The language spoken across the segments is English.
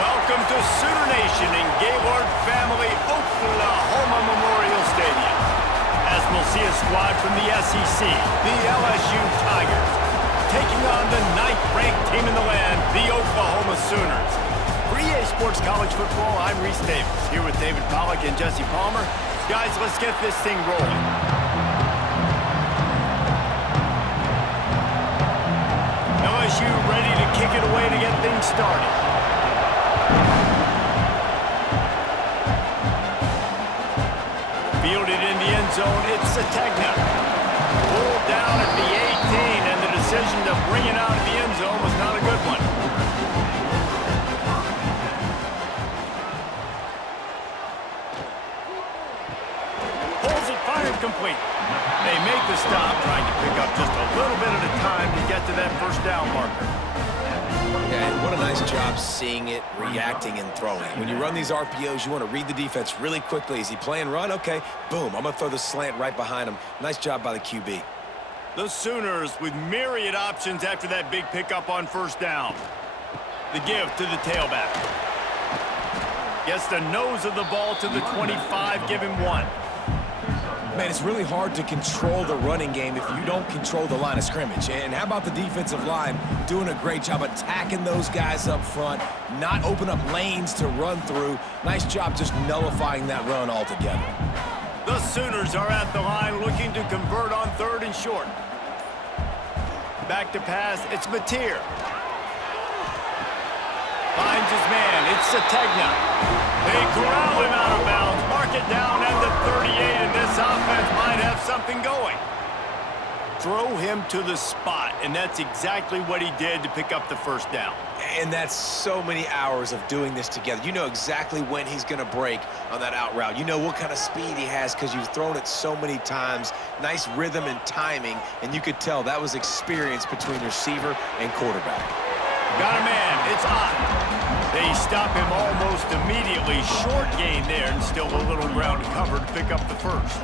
Welcome to Sooner Nation in Gaylord Family Oklahoma Memorial Stadium. As we'll see a squad from the SEC, the LSU Tigers, taking on the 9th-ranked team in the land, the Oklahoma Sooners. For EA Sports College Football, I'm Reese Davis, here with David Pollack and Jesse Palmer. Guys, let's get this thing rolling. LSU ready to kick it away to get things started. Fielded in the end zone, it's Sategna. Pulled down at the 18, and the decision to bring it out of the end zone was not a good one. Pulls it, fired complete. They make the stop, trying to pick up just a little bit at a time to get to that first down marker. Yeah, and what a nice job seeing it, reacting, and throwing. When you run these RPOs, you want to read the defense really quickly. Is he playing run? Okay, boom, I'm going to throw the slant right behind him. Nice job by the QB. The Sooners with myriad options after that big pickup on first down. The give to the tailback. Gets the nose of the ball to the 25, give him 1. Man, it's really hard to control the running game if you don't control the line of scrimmage. And how about the defensive line doing a great job attacking those guys up front, not open up lanes to run through. Nice job just nullifying that run altogether. The Sooners are at the line looking to convert on 3rd and short. Back to pass, it's Mateer. Finds his man, it's Sategna. They corral him out of bounds, mark it down at the 38, and this offense might have something going. Throw him to the spot, and that's exactly what he did to pick up the first down. And that's so many hours of doing this together. You know exactly when he's going to break on that out route. You know what kind of speed he has because you've thrown it so many times. Nice rhythm and timing, and you could tell that was experience between receiver and quarterback. Got a man, it's hot. They stop him almost immediately. Short gain there, and still a little ground to cover to pick up the first.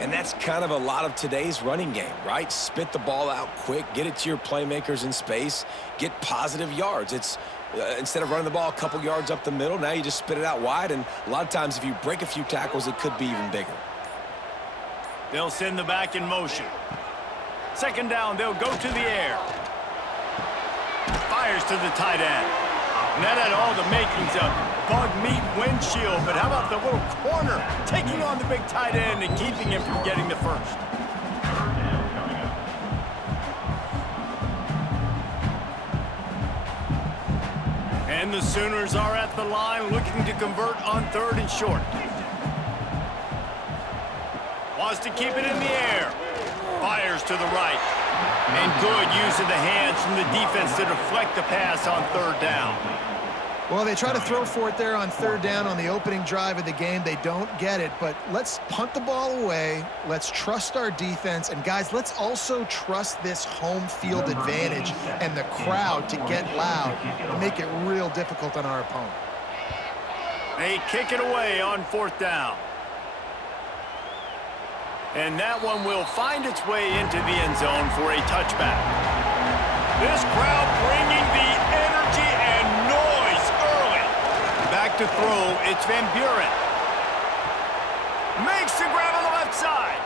And that's kind of a lot of today's running game, right? Spit the ball out quick, get it to your playmakers in space, get positive yards. It's instead of running the ball a couple yards up the middle, now you just spit it out wide, and a lot of times if you break a few tackles, it could be even bigger. They'll send the back in motion. 2nd down, they'll go to the air. Fires to the tight end. And that had all the makings of bug meat windshield, but how about the little corner taking on the big tight end and keeping him from getting the first? And the Sooners are at the line looking to convert on 3rd and short. Wants to keep it in the air. Fires to the right. And good use of the hands from the defense to deflect the pass on 3rd down. Well, they try to throw for it there on 3rd down on the opening drive of the game. They don't get it, but let's punt the ball away. Let's trust our defense. And, guys, let's also trust this home field advantage and the crowd to get loud and make it real difficult on our opponent. They kick it away on 4th down. And that one will find its way into the end zone for a touchback. This crowd bringing the energy and noise early. Back to throw, it's Van Buren. Makes the grab on the left side.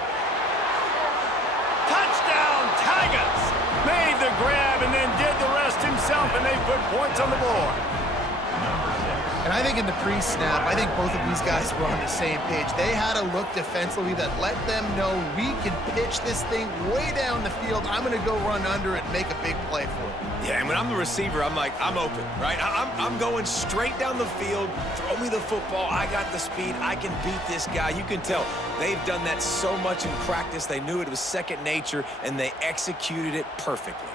Touchdown, Tigers. Made the grab and then did the rest himself, and they put points on the board. And I think in the pre-snap, I think both of these guys were on the same page. They had a look defensively that let them know we can pitch this thing way down the field. I'm going to go run under it and make a big play for it. Yeah, and when I'm the receiver, I'm like, I'm open, right? I'm going straight down the field. Throw me the football. I got the speed. I can beat this guy. You can tell they've done that so much in practice. They knew it was second nature, and they executed it perfectly.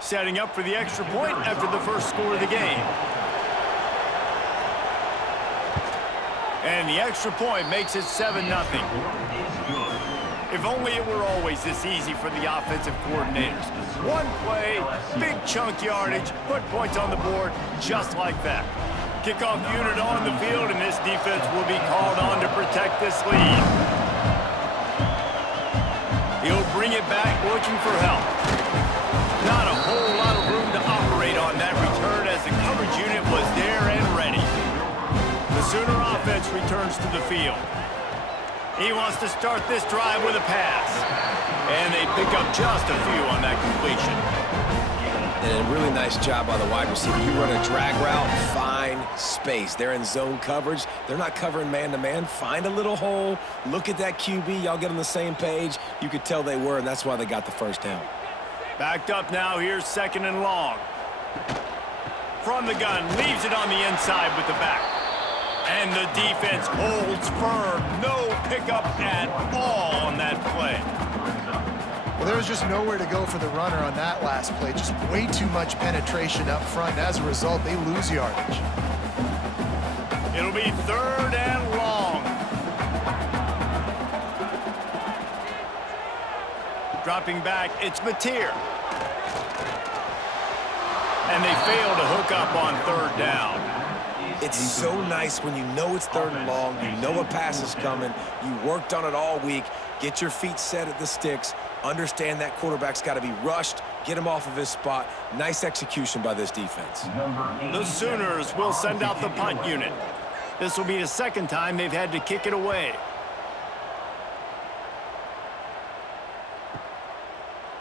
Setting up for the extra point after the first score of the game. And the extra point makes it 7-0. If only it were always this easy for the offensive coordinators. One play, big chunk yardage, put points on the board just like that. Kickoff unit on the field, and this defense will be called on to protect this lead. bring it back looking for help. Not a whole lot of room to operate on that return as the coverage unit was there and ready. The Sooner offense returns to the field. He wants to start this drive with a pass. And they pick up just a few on that completion. And a really nice job by the wide receiver. You run a drag route, find space. They're in zone coverage. They're not covering man-to-man. Find a little hole. Look at that QB. Y'all get on the same page. You could tell they were, and that's why they got the first down. Backed up now. Here's 2nd and long. From the gun, leaves it on the inside with the back. And the defense holds firm. No pickup at all on that play. Well, there was just nowhere to go for the runner on that last play. Just way too much penetration up front. And as a result, they lose yardage. It'll be 3rd and long. Dropping back, it's Mateer. And they fail to hook up on 3rd down. It's so nice when you know it's 3rd and long, you know a pass is coming, you worked on it all week, get your feet set at the sticks, understand that quarterback's got to be rushed, get him off of his spot. Nice execution by this defense. The Sooners will send out the punt unit. This will be the 2nd time they've had to kick it away.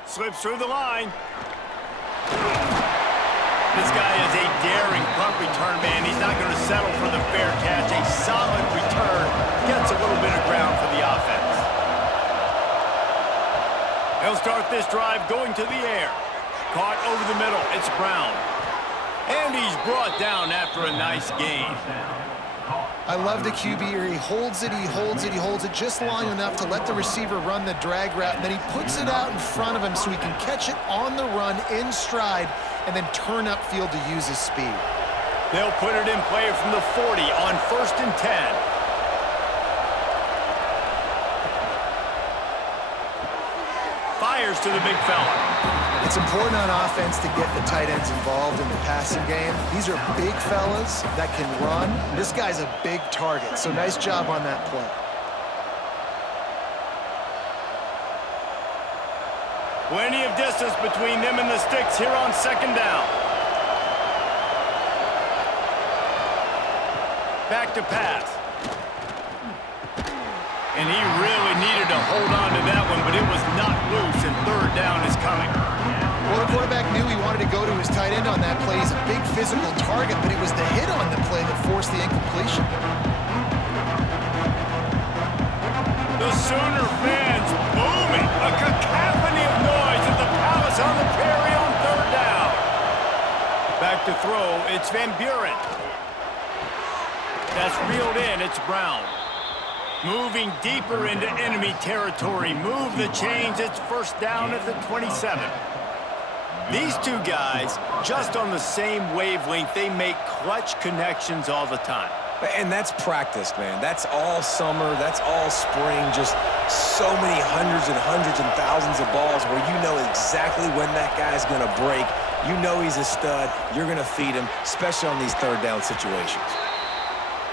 Slips through the line. This guy is a daring punt return man. He's not going to settle for the fair catch. A solid return. Gets a little bit of ground for the offense. He'll start this drive going to the air. Caught over the middle. It's Brown. And he's brought down after a nice gain. I love the QB here. He holds it, he holds it, he holds it just long enough to let the receiver run the drag route. And then he puts it out in front of him so he can catch it on the run in stride and then turn upfield to use his speed. They'll put it in play from the 40 on 1st and 10. Fires to the big fella. It's important on offense to get the tight ends involved in the passing game. These are big fellas that can run. This guy's a big target, so nice job on that play. Plenty of distance between them and the sticks here on 2nd down. Back to pass. And he really needed to hold on to that one, but it was not loose, and 3rd down is coming. Well, the quarterback knew he wanted to go to his tight end on that play. He's a big physical target, but it was the hit on the play that forced the incompletion. The Sooner fans booming. A cacophony of noise at the Palace on the Prairie on 3rd down. Back to throw, it's Van Buren. That's reeled in, it's Brown. Moving deeper into enemy territory. Move the chains, it's 1st down at the 27. These two guys, just on the same wavelength, they make clutch connections all the time. And that's practice, man. That's all summer. That's all spring. Just so many hundreds and thousands of balls where you know exactly when that guy's going to break. You know he's a stud. You're going to feed him, especially on these 3rd down situations.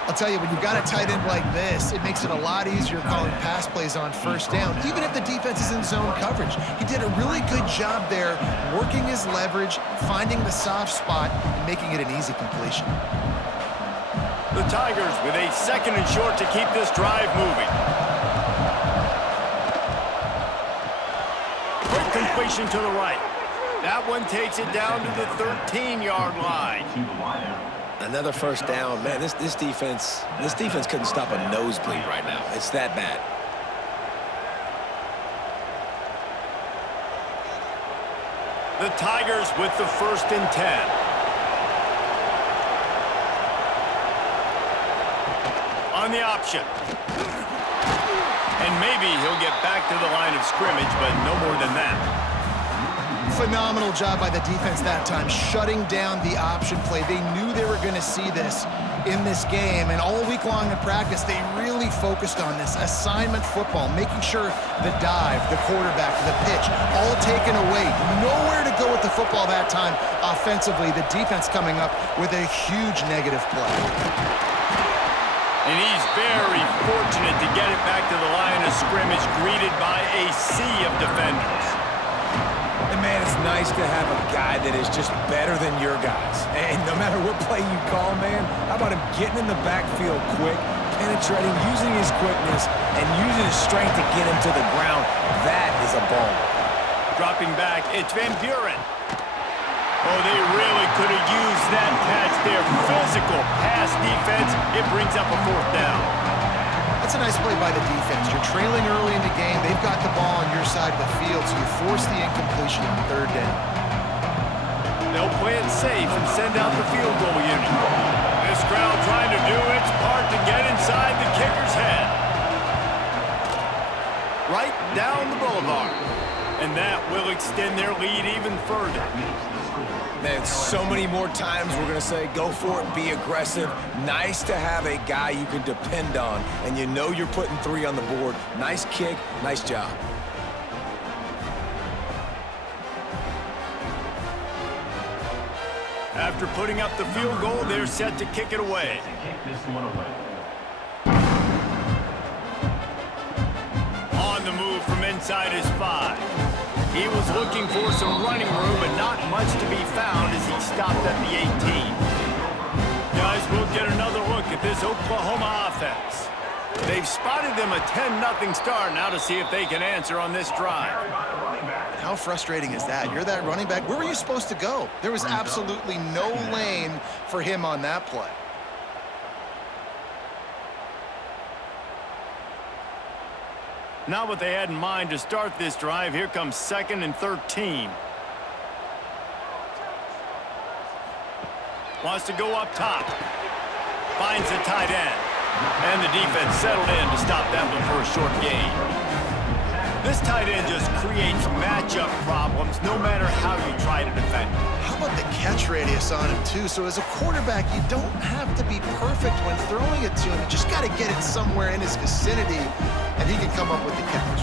I'll tell you, when you've got a tight end like this, it makes it a lot easier calling pass plays on 1st down, even if the defense is in zone coverage. He did a really good job there, working his leverage, finding the soft spot, and making it an easy completion. The Tigers with a 2nd and short to keep this drive moving. Quick completion to the right. That one takes it down to the 13-yard line. Another 1st down. Man, this defense couldn't stop a nosebleed right now. It's that bad. The Tigers with the 1st and 10. On the option. And maybe he'll get back to the line of scrimmage, but no more than that. Phenomenal job by the defense that time, shutting down the option play. They knew they were going to see this in this game, and all week long in practice, they really focused on this assignment football, making sure the dive, the quarterback, the pitch, all taken away. Nowhere to go with the football that time offensively. The defense coming up with a huge negative play. And he's very fortunate to get it back to the line of scrimmage greeted by a sea of defenders. And, man, it's nice to have a guy that is just better than your guys. And no matter what play you call, man, how about him getting in the backfield quick, penetrating, using his quickness, and using his strength to get him to the ground. That is a ball. Dropping back, it's Van Buren. Oh, they really could have used that catch there. Physical pass defense. It brings up a 4th down. That's a nice play by the defense. You're trailing early in the game. They've got the ball on your side of the field, so you force the incompletion on 3rd down. They'll play it safe and send out the field goal unit. This crowd trying to do its part to get inside the kicker's head. Right down the boulevard. And that will extend their lead even further. Man, so many more times we're going to say, go for it, be aggressive. Nice to have a guy you can depend on, and you know you're putting 3 on the board. Nice kick, nice job. After putting up the field goal, they're set to kick it away. On the move from inside his 5. He was looking for some running room, but not much to be found as he stopped at the 18. Guys, we'll get another look at this Oklahoma offense. They've spotted them a 10-0 start. Now to see if they can answer on this drive. How frustrating is that? You're that running back. Where were you supposed to go? There was absolutely no lane for him on that play. Not what they had in mind to start this drive. Here comes 2nd and 13. Wants to go up top. Finds the tight end. And the defense settled in to stop that one for a short gain. This tight end just creates matchup problems no matter how you try to defend him. How about the catch radius on him, too? So as a quarterback, you don't have to be perfect when throwing it to him. You just got to get it somewhere in his vicinity, and he can come up with the catch.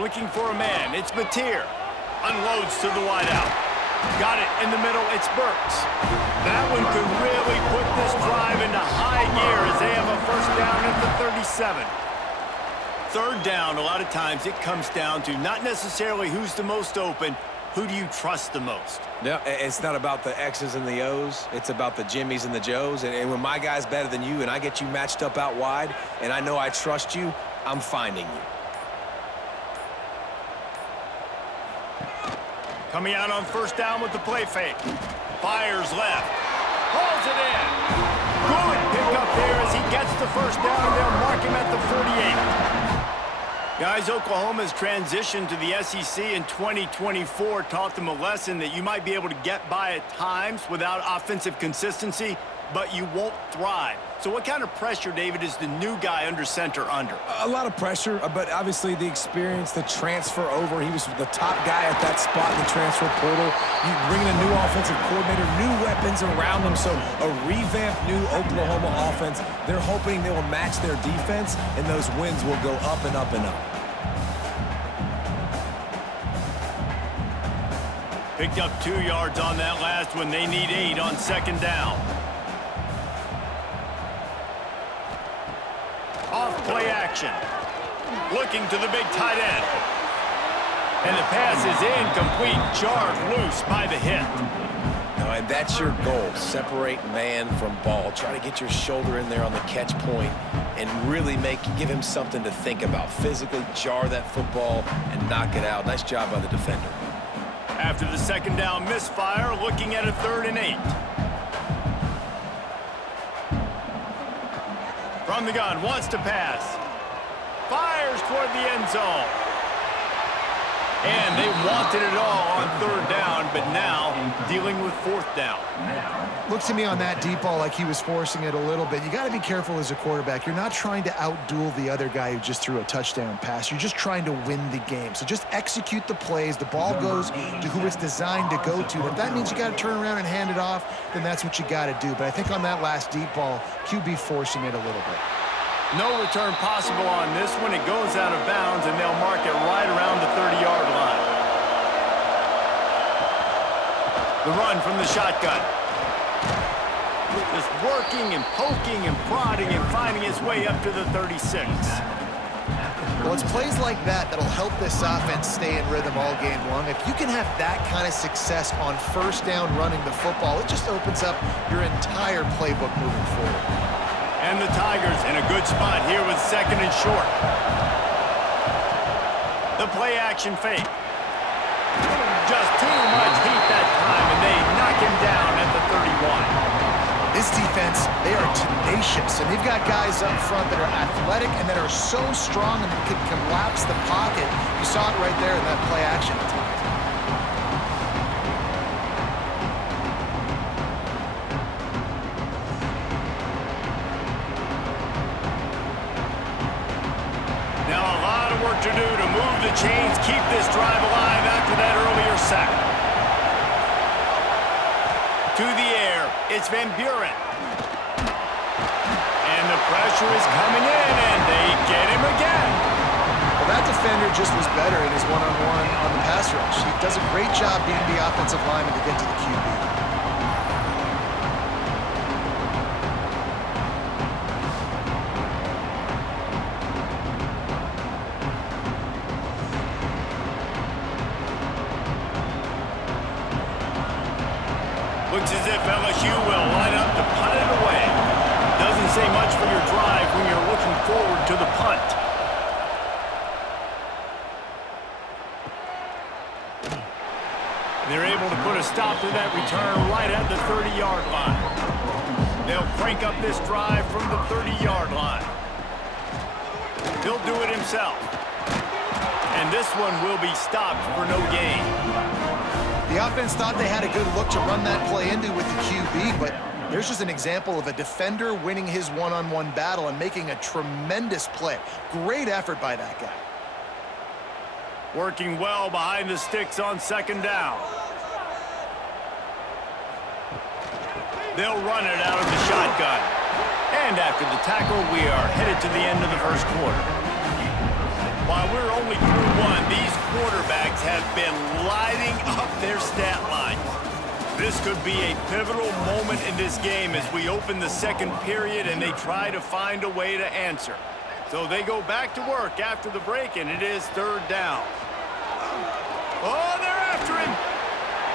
Looking for a man. It's Mateer. Unloads to the wideout. Got it in the middle. It's Burks. That one could really put this drive into high gear as they have a 1st down at the 37. 3rd down, a lot of times it comes down to not necessarily who's the most open, who do you trust the most? No, it's not about the X's and the O's. It's about the Jimmies and the Joes. And when my guy's better than you and I get you matched up out wide and I know I trust you, I'm finding you. Coming out on 1st down with the play fake. Fires left. Hauls it in. Good pick up there as he gets the 1st down. They'll mark him at the 48. Guys, Oklahoma's transition to the SEC in 2024 taught them a lesson that you might be able to get by at times without offensive consistency, but you won't thrive. So what kind of pressure, David, is the new guy under center under? A lot of pressure, but obviously the experience, the transfer over. He was the top guy at that spot in the transfer portal. You bring in a new offensive coordinator, new weapons around them. So a revamped new Oklahoma offense. They're hoping they will match their defense, and those wins will go up and up and up. Picked up 2 yards on that last one. They need 8 on 2nd down. Off play action. Looking to the big tight end. And the pass is incomplete. Jarred loose by the hit. No, and that's your goal. Separate man from ball. Try to get your shoulder in there on the catch point and really give him something to think about. Physically jar that football and knock it out. Nice job by the defender. After the 2nd down misfire, looking at a 3rd and 8. From the gun, wants to pass. Fires toward the end zone. And they wanted it all on 3rd down, but now dealing with 4th down. Looks to me on that deep ball like he was forcing it a little bit. You got to be careful as a quarterback. You're not trying to outduel the other guy who just threw a touchdown pass. You're just trying to win the game. So just execute the plays. The ball goes to who it's designed to go to. If that means you got to turn around and hand it off, then that's what you got to do. But I think on that last deep ball, QB forcing it a little bit. No return possible on this one. It goes out of bounds, and they'll mark it right around the 30-yard line. The run from the shotgun. Just working and poking and prodding and finding his way up to the 36. Well, it's plays like that that'll help this offense stay in rhythm all game long. If you can have that kind of success on first down running the football, it just opens up your entire playbook moving forward. And the Tigers in a good spot here with 2nd and short. The play action fake. Just too much heat that time, and they knock him down at the 31. This defense, they are tenacious, and they've got guys up front that are athletic and that are so strong and can collapse the pocket. You saw it right there in that play action attempt. Now a lot of work to do to move the chains, keep this drive alive after that earlier sack. To the air, it's Van Buren. And the pressure is coming in, and they get him again. Well, that defender just was better in his one-on-one on the pass rush. He does a great job being the offensive lineman to get to the QB. Looks as if LSU will line up to punt it away. Doesn't say much for your drive when you're looking forward to the punt. They're able to put a stop to that return right at the 30-yard line. They'll crank up this drive from the 30-yard line. He'll do it himself. And this one will be stopped for no gain. The offense thought they had a good look to run that play into with the QB, but there's just an example of a defender winning his one-on-one battle and making a tremendous play. Great effort by that guy. Working well behind the sticks on 2nd down. They'll run it out of the shotgun. And after the tackle, we are headed to the end of the first quarter. While we're only through one, these quarterbacks have been lighting up their stat line. This could be a pivotal moment in this game as we open the 2nd period and they try to find a way to answer. So they go back to work after the break, and it is 3rd down. Oh, they're after him.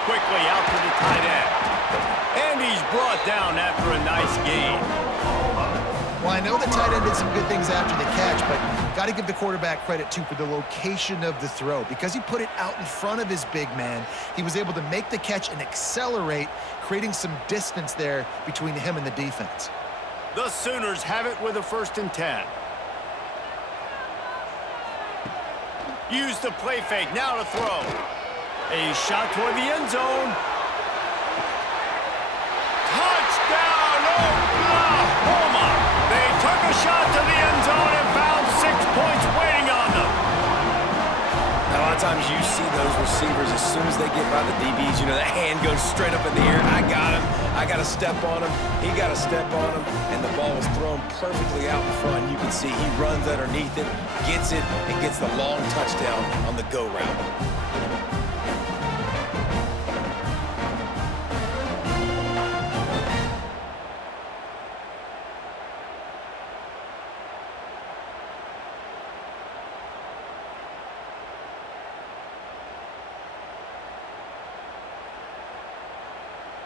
Quickly out to the tight end. And he's brought down after a nice gain. Well, I know the tight end did some good things after the catch, but got to give the quarterback credit, too, for the location of the throw. Because he put it out in front of his big man, he was able to make the catch and accelerate, creating some distance there between him and the defense. The Sooners have it with a 1st and 10. Use the play fake, now to throw. A shot toward the end zone. Touchdown, Oklahoma! They took a shot to the end zone and found 6 points waiting on them. Now, a lot of times you see those receivers, as soon as they get by the DBs, you know, the hand goes straight up in the air. I got him. I got to step on him. He got to step on him. And the ball was thrown perfectly out in front. You can see he runs underneath it, gets it, and gets the long touchdown on the go route.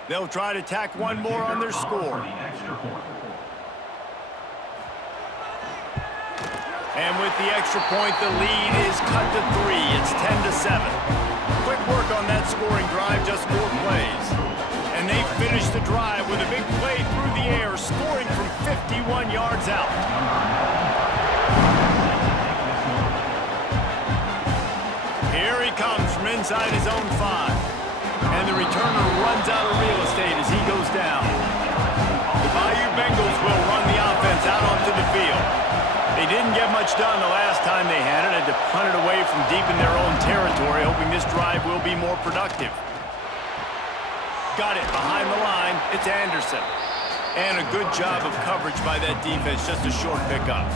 They'll try to tack one more on their score. And with the extra point, the lead is cut to 3. It's 10-7. Quick work on that scoring drive, just 4 plays. And they finish the drive with a big play through the air, scoring from 51 yards out. Here he comes from inside his own 5. And the returner runs out of real estate as he goes down. The Bayou Bengals will run the offense out onto the field. They didn't get much done the last time they had it. Had to punt it away from deep in their own territory, hoping this drive will be more productive. Got it behind the line. It's Anderson. And a good job of coverage by that defense. Just a short pickup.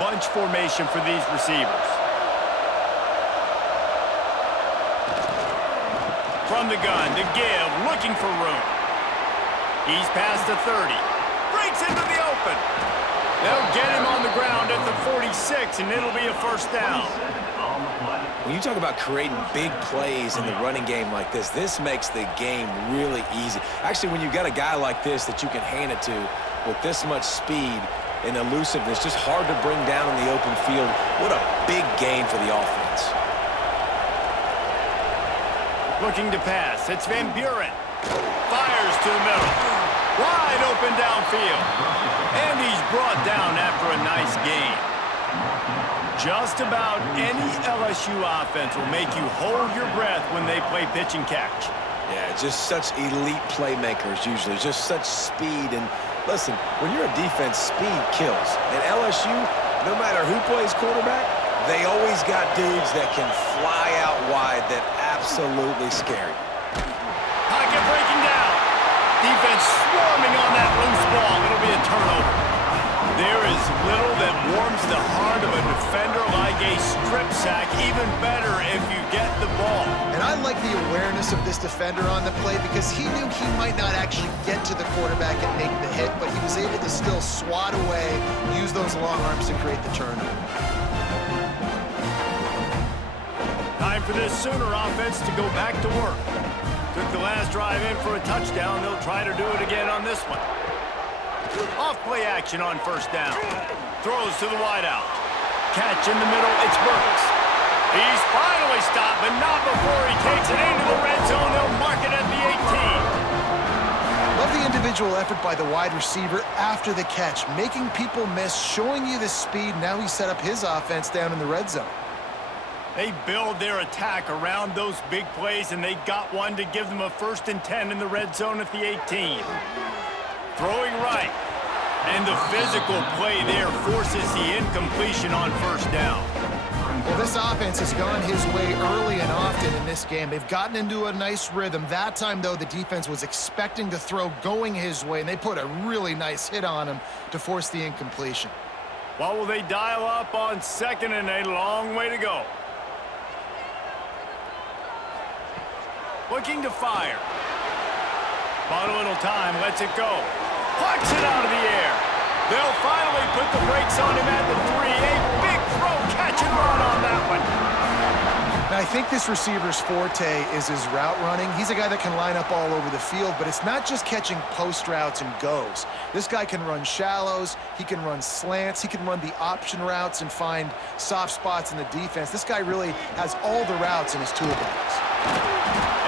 Bunch bunch formation for these receivers. From the gun to give, looking for room. He's past the 30. Breaks into the open. They'll get him on the ground at the 46, and it'll be a first down. When you talk about creating big plays in the running game like this makes the game really easy. Actually, when you've got a guy like this that you can hand it to with this much speed and elusiveness, just hard to bring down in the open field, what a big gain for the offense. Looking to pass. It's Van Buren. Fires to the middle. Wide open downfield. And he's brought down after a nice gain. Just about any LSU offense will make you hold your breath when they play pitch and catch. Yeah, just such elite playmakers usually, just such speed. And listen, when you're a defense, speed kills. And LSU, no matter who plays quarterback, they always got dudes that can fly out wide that absolutely scare you. Pocket breaking down. Defense swarming on that loose ball. It'll be a turnover. There is little that warms the heart of a defender like a strip sack. Even better if you get the ball. And I like the awareness of this defender on the play because he knew he might not actually get to the quarterback and make the hit, but he was able to still swat away, use those long arms to create the turnover. Time for this Sooner offense to go back to work. Took the last drive in for a touchdown. They'll try to do it again on this one. Off play action on first down. Throws to the wideout. Catch in the middle, it's Burks. He's finally stopped, but not before he takes it into the red zone. They'll mark it at the 18. Love the individual effort by the wide receiver after the catch, making people miss, showing you the speed. Now he set up his offense down in the red zone. They build their attack around those big plays, and they got one to give them a 1st and 10 in the red zone at the 18. Throwing right. And the physical play there forces the incompletion on first down. Well, this offense has gone his way early and often in this game. They've gotten into a nice rhythm. That time, though, the defense was expecting to throw going his way, and they put a really nice hit on him to force the incompletion. What will they dial up on 2nd and a long way to go? Looking to fire. Bought a little time, lets it go. Plucks it out of the air. They'll finally put the brakes on him at the 3. A big throw, catch and run on that one. Now, I think this receiver's forte is his route running. He's a guy that can line up all over the field, but it's not just catching post routes and goes. This guy can run shallows, he can run slants, he can run the option routes and find soft spots in the defense. This guy really has all the routes in his toolbox.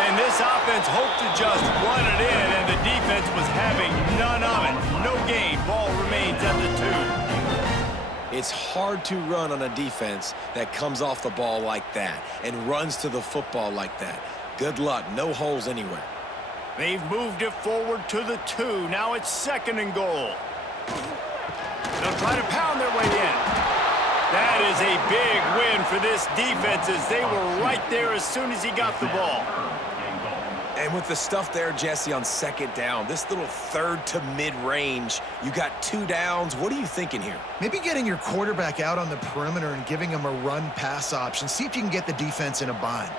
And this offense hoped to just run it in, and the defense was having none of it. No gain. Ball remains at the 2. It's hard to run on a defense that comes off the ball like that and runs to the football like that. Good luck. No holes anywhere. They've moved it forward to the 2. Now it's 2nd and goal. They'll try to pound their way in. That is a big win for this defense as they were right there as soon as he got the ball. And with the stuff there, Jesse, on 2nd down, this little 3rd to mid-range, you got 2 downs. What are you thinking here? Maybe getting your quarterback out on the perimeter and giving him a run-pass option. See if you can get the defense in a bind.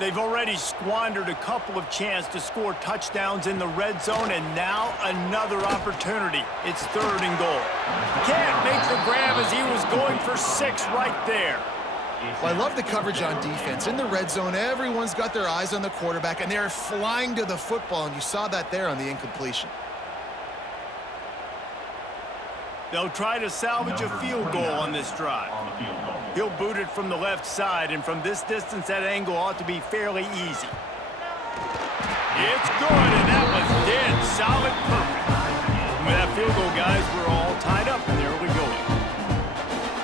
They've already squandered a couple of chances to score touchdowns in the red zone, and now another opportunity. It's 3rd and goal. Can't make the grab as he was going for 6 right there. Well, I love the coverage on defense. In the red zone, everyone's got their eyes on the quarterback, and they're flying to the football, and you saw that there on the incompletion. They'll try to salvage a field goal on this drive. He'll boot it from the left side, and from this distance, that angle ought to be fairly easy. It's good, and that was dead solid perfect. And with that field goal, guys, we're all tied up in the early going.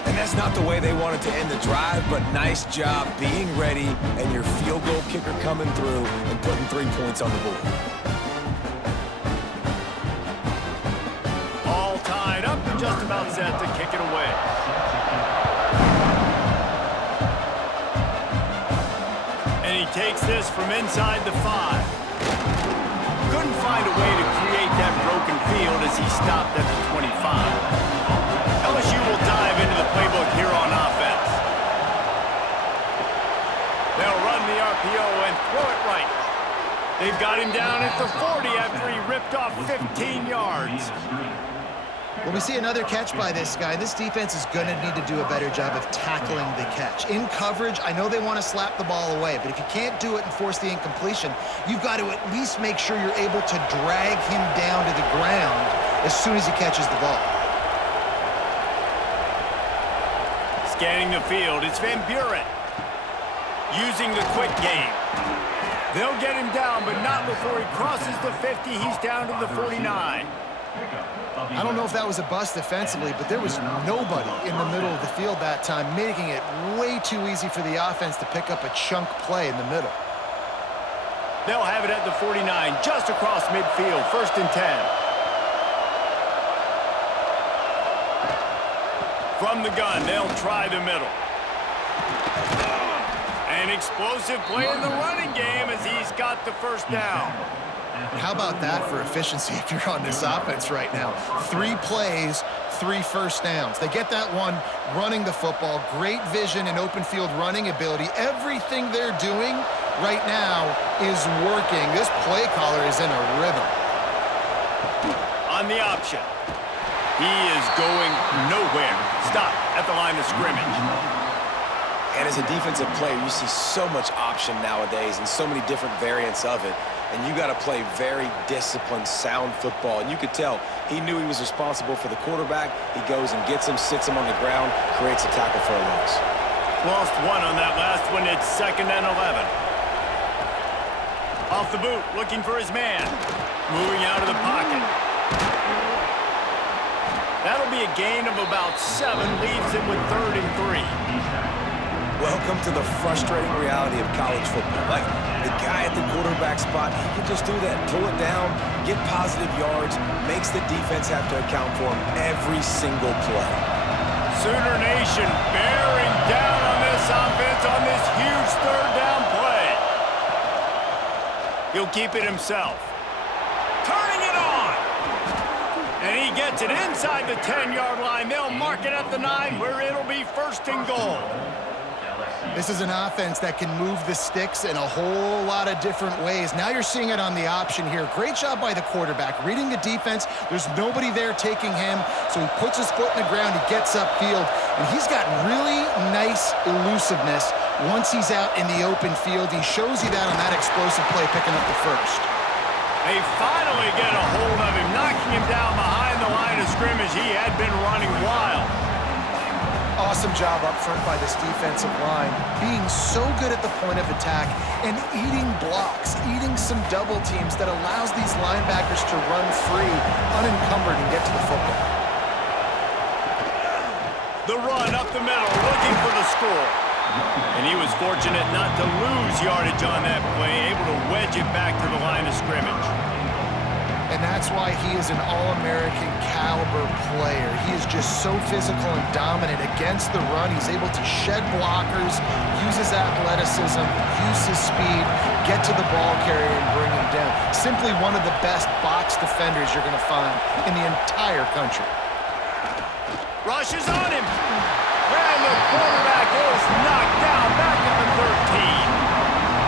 And that's not the way they wanted to end the drive, but nice job being ready and your field goal kicker coming through and putting 3 points on the board. All tied up and just about set to kick it away. And he takes this from inside the 5. Couldn't find a way to create that broken field as he stopped at the 25. LSU will dive into the playbook RPO and throw it right. They've got him down at the 40 after he ripped off 15 yards. Well, we see another catch by this guy. This defense is going to need to do a better job of tackling the catch. In coverage, I know they want to slap the ball away, but if you can't do it and force the incompletion, you've got to at least make sure you're able to drag him down to the ground as soon as he catches the ball. Scanning the field, it's Van Buren. Using the quick game. They'll get him down, but not before he crosses the 50. He's down to the 49. I don't know if that was a bust defensively, but there was nobody in the middle of the field that time, making it way too easy for the offense to pick up a chunk play in the middle. They'll have it at the 49, just across midfield, 1st and 10. From the gun, they'll try the middle. An explosive play in the running game as he's got the 1st down. How about that for efficiency if you're on this offense right now? 3 plays, 3 first downs. They get that one running the football, great vision and open field running ability. Everything they're doing right now is working. This play caller is in a rhythm. On the option. He is going nowhere. Stop at the line of scrimmage. And as a defensive player, you see so much option nowadays and so many different variants of it. And you got to play very disciplined, sound football. And you could tell he knew he was responsible for the quarterback. He goes and gets him, sits him on the ground, creates a tackle for a loss. Lost 1 on that last one. It's 2nd and 11. Off the boot, looking for his man. Moving out of the pocket. That'll be a gain of about 7. Leaves him with 3rd and 3. Welcome to the frustrating reality of college football. Like, the guy at the quarterback spot, he can just do that. Pull it down, get positive yards, makes the defense have to account for him every single play. Sooner Nation bearing down on this offense on this huge 3rd down play. He'll keep it himself. Turning it on. And he gets it inside the 10-yard line. They'll mark it at the 9 where it'll be 1st and goal. This is an offense that can move the sticks in a whole lot of different ways. Now you're seeing it on the option here. Great job by the quarterback. Reading the defense, there's nobody there taking him, so he puts his foot in the ground, he gets upfield, and he's got really nice elusiveness once he's out in the open field. He shows you that on that explosive play, picking up the 1st. They finally get a hold of him, knocking him down behind the line of scrimmage. He had been running wild. Awesome job up front by this defensive line, being so good at the point of attack and eating blocks, eating some double teams that allows these linebackers to run free, unencumbered, and get to the football. The run up the middle, looking for the score. And he was fortunate not to lose yardage on that play, able to wedge it back to the line of scrimmage. And that's why he is an All-American caliber player. He is just so physical and dominant against the run. He's able to shed blockers, use his athleticism, use his speed, get to the ball carrier and bring him down. Simply one of the best box defenders you're going to find in the entire country. Rushes on him. And the quarterback is knocked down back at the 13.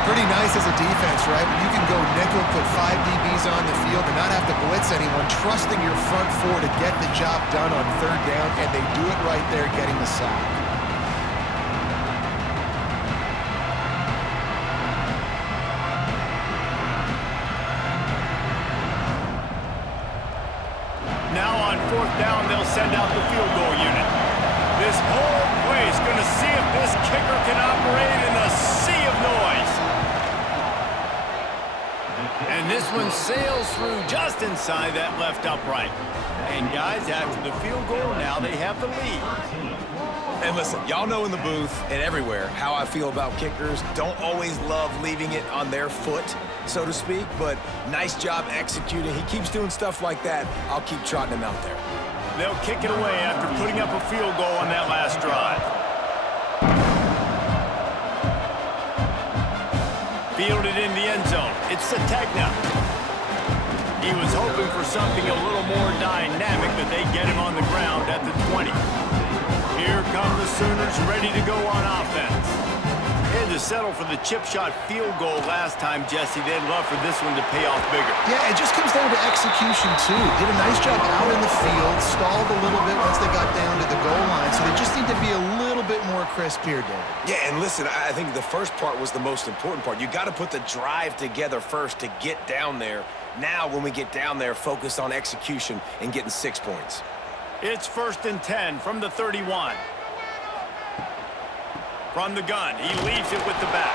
Pretty nice as a defense, right? When you can go nickel, put 5 DBs on the field and not have to blitz anyone, trusting your front 4 to get the job done on 3rd down, and they do it right there, getting the sack. Now on 4th down, they'll send out the field goal unit. This whole play is going to see if this kicker can operate in the sea of noise. And this one sails through just inside that left upright. And guys, after the field goal, now they have the lead. And listen, y'all know in the booth and everywhere how I feel about kickers. Don't always love leaving it on their foot, so to speak, but nice job executing. He keeps doing stuff like that. I'll keep trotting him out there. They'll kick it away after putting up a field goal on that last drive. Fielded in the end zone. It's Sategna. He was hoping for something a little more dynamic, but they get him on the ground at the 20. Here come the Sooners ready to go on offense. And the to settle for the chip shot field goal last time, Jesse. They'd love for this one to pay off bigger. Yeah, it just comes down to execution, too. Did a nice job out in the field, stalled a little bit once they got down to the goal line, so they just need to be a little bit more crisp here, Dave. Yeah, and listen, I think the first part was the most important part. You got to put the drive together first to get down there. Now, when we get down there, focus on execution and getting 6 points. It's 1st and 10 from the 31. From the gun, he leaves it with the back.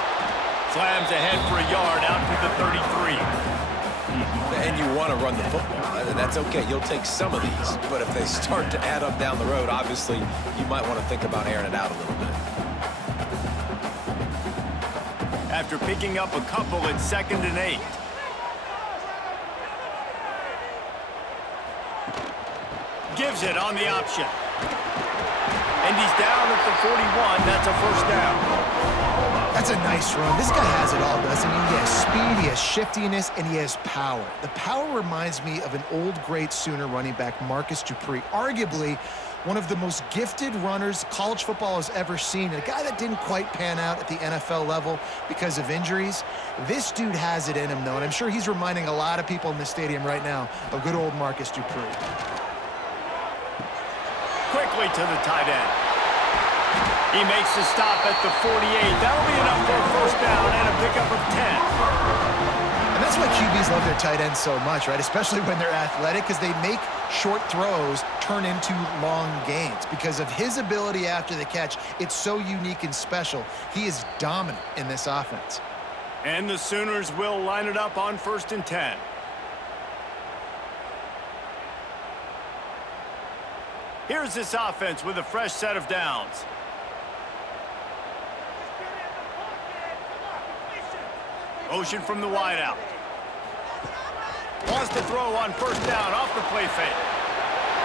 Slams ahead for a yard out to the 33. And you want to run the football. That's okay. You'll take some of these. But if they start to add up down the road, obviously, you might want to think about airing it out a little bit. After picking up a couple, it's 2nd and 8. Gives it on the option. And he's down at the 41. That's a 1st down. That's a nice run. This guy has it all, doesn't he? He has speed, he has shiftiness, and he has power. The power reminds me of an old great Sooner running back, Marcus Dupree, arguably one of the most gifted runners college football has ever seen. A guy that didn't quite pan out at the NFL level because of injuries. This dude has it in him, though, and I'm sure he's reminding a lot of people in the stadium right now of good old Marcus Dupree. Quickly to the tight end. He makes the stop at the 48. That'll be enough for a 1st down and a pickup of 10. And that's why QBs love their tight ends so much, right? Especially when they're athletic, because they make short throws turn into long gains. Because of his ability after the catch, it's so unique and special. He is dominant in this offense. And the Sooners will line it up on 1st and 10. Here's this offense with a fresh set of downs. Motion from the wideout. Wants to throw on 1st down off the play fake.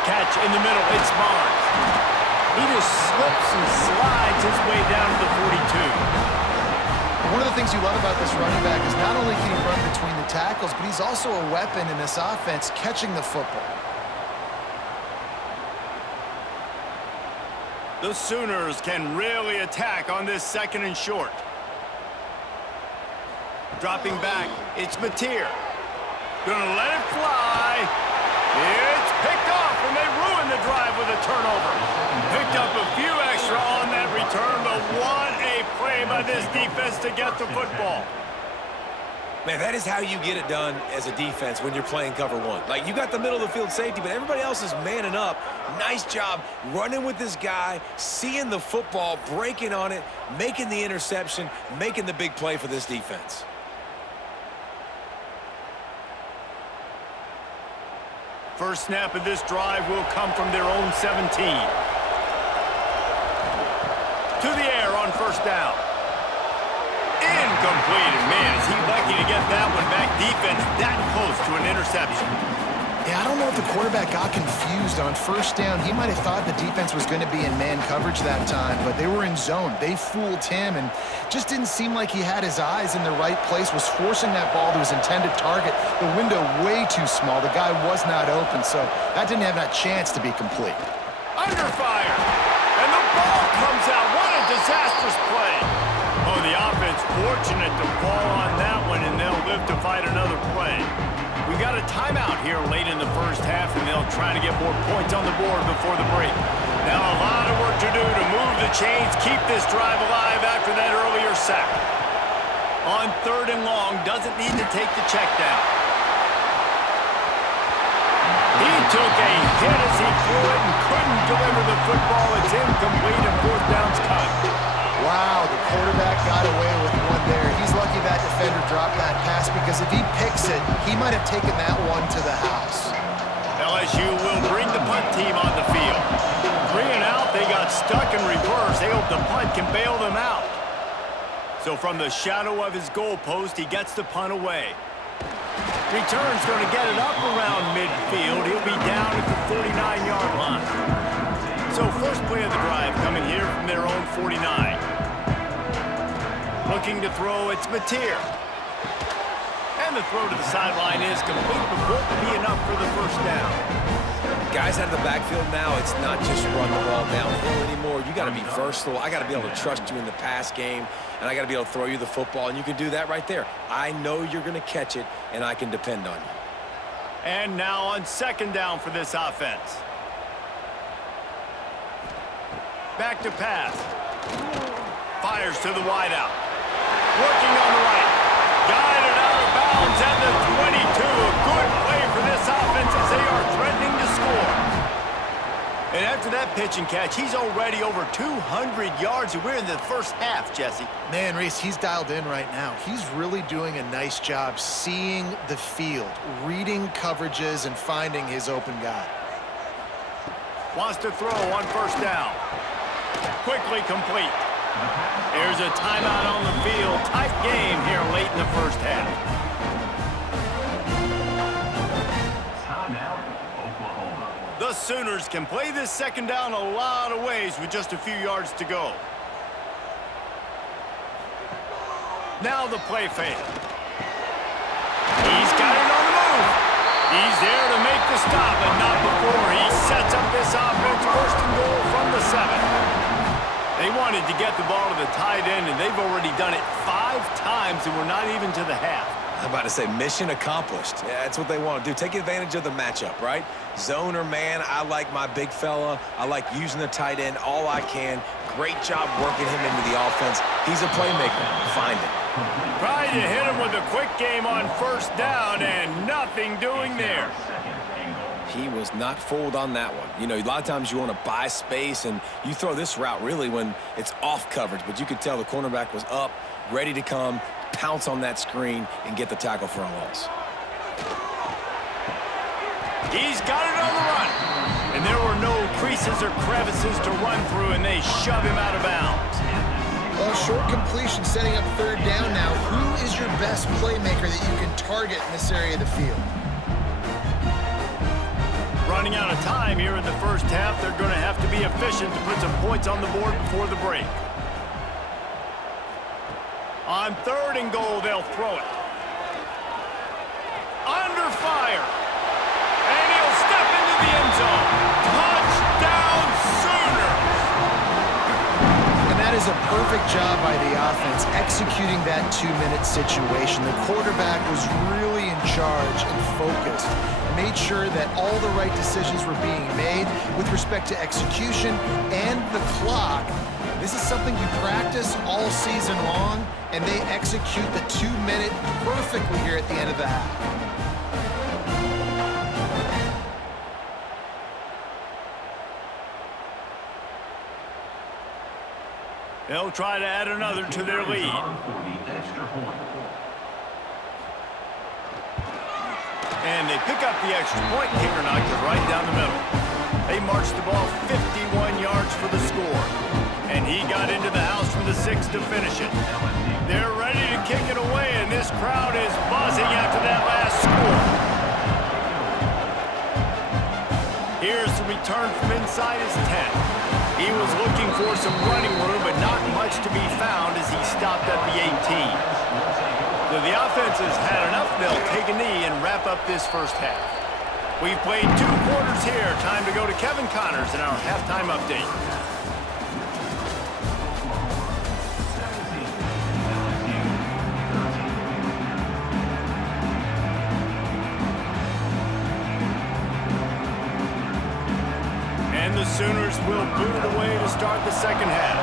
Catch in the middle. It's Barnes. He just slips and slides his way down to the 42. One of the things you love about this running back is not only can he run between the tackles, but he's also a weapon in this offense catching the football. The Sooners can really attack on this 2nd and short. Dropping back, it's Mateer. Gonna let it fly. It's picked off, and they ruin the drive with a turnover. Picked up a few extra on that return, but what a play by this defense to get the football. Man, that is how you get it done as a defense when you're playing cover one. Like, you got the middle of the field safety, but everybody else is manning up. Nice job running with this guy, seeing the football, breaking on it, making the interception, making the big play for this defense. First snap of this drive will come from their own 17. To the air on 1st down. Incomplete. And man, is he lucky to get that one back. Defense that close to an interception. Yeah, I don't know if the quarterback got confused on 1st down. He might have thought the defense was going to be in man coverage that time, but they were in zone. They fooled him and just didn't seem like he had his eyes in the right place, was forcing that ball to his intended target. The window way too small. The guy was not open, so that didn't have that chance to be complete. Under fire. And the ball comes out. What a disastrous play. Oh, the offense fortunate to fall on that one, and they'll live to fight another play. We've got a timeout here late in the 1st half, and they'll try to get more points on the board before the break. Now a lot of work to do to move the chains, keep this drive alive after that earlier sack. On 3rd and long, doesn't need to take the check down. He took a hit as he threw it and couldn't deliver the football. It's incomplete and 4th down's cut. Wow, the quarterback got away with one there. He's lucky that defender dropped that pass, because if he picks it, he might have taken that one to the house. LSU will bring the punt team on the field. 3 and out, they got stuck in reverse. They hope the punt can bail them out. So from the shadow of his goalpost, he gets the punt away. Return's going to get it up around midfield. He'll be down at the 49-yard line. So first play of the drive coming here from their own 49. Looking to throw, it's Mateer. And the throw to the sideline is complete, but won't be enough for the 1st down. Guys out of the backfield now, it's not just run the ball downhill anymore. You got to be versatile. I got to be able to trust you in the pass game, and I got to be able to throw you the football, and you can do that right there. I know you're going to catch it, and I can depend on you. And now on second down for this offense. Back to pass. Fires to the wideout. Working on the right. Guided out of bounds at the 22. A good play for this offense as they are threatening to score. And after that pitch and catch, he's already over 200 yards, and we're in the first half, Jesse. Man, Reese, he's dialed in right now. He's really doing a nice job seeing the field, reading coverages, and finding his open guy. Wants to throw on first down. Quickly complete. There's a timeout on the field. Tight game here late in the first half. Timeout, Oklahoma. The Sooners can play this second down a lot of ways with just a few yards to go. Now the play fake. He's got it on the move. He's there to make the stop, but not before he sets up this offense. First and goal from the 7. They wanted to get the ball to the tight end, and they've already done it 5 times, and we're not even to the half. I'm about to say mission accomplished. Yeah, that's what they want to do. Take advantage of the matchup, right? Zone or man, I like my big fella. I like using the tight end all I can. Great job working him into the offense. He's a playmaker. Find it. Tried to hit him with a quick game on first down, and nothing doing there. He was not fooled on that one. You know, a lot of times you want to buy space, and you throw this route really when it's off coverage, but you could tell the cornerback was up, ready to come, pounce on that screen, and get the tackle for a loss. He's got it on the run. And there were no creases or crevices to run through, and they shove him out of bounds. Well, short completion setting up third down now. Who is your best playmaker that you can target in this area of the field? Running out of time here in the first half. They're going to have to be efficient to put some points on the board before the break. On third and goal, they'll throw it. Under fire. And he'll step into the end zone. Touchdown, Sooners! And that is a perfect job by the offense, executing that 2-minute situation. The quarterback was really in charge and focused. Made sure that all the right decisions were being made with respect to execution and the clock. This is something you practice all season long, and they execute the 2-minute perfectly here at the end of the half. They'll try to add another to their lead. And they pick up the extra point. Kicker knocked it right down the middle. They marched the ball 51 yards for the score. And he got into the house for the 6 to finish it. They're ready to kick it away, and this crowd is buzzing after that last score. Here's the return from inside his 10. He was looking for some running room, but not much to be found as he stopped at the 18. So the offense has had enough. They'll take a knee and wrap up this first half. We've played 2 quarters here. Time to go to Kevin Connors in our halftime update. And the Sooners will boot it away to start the second half.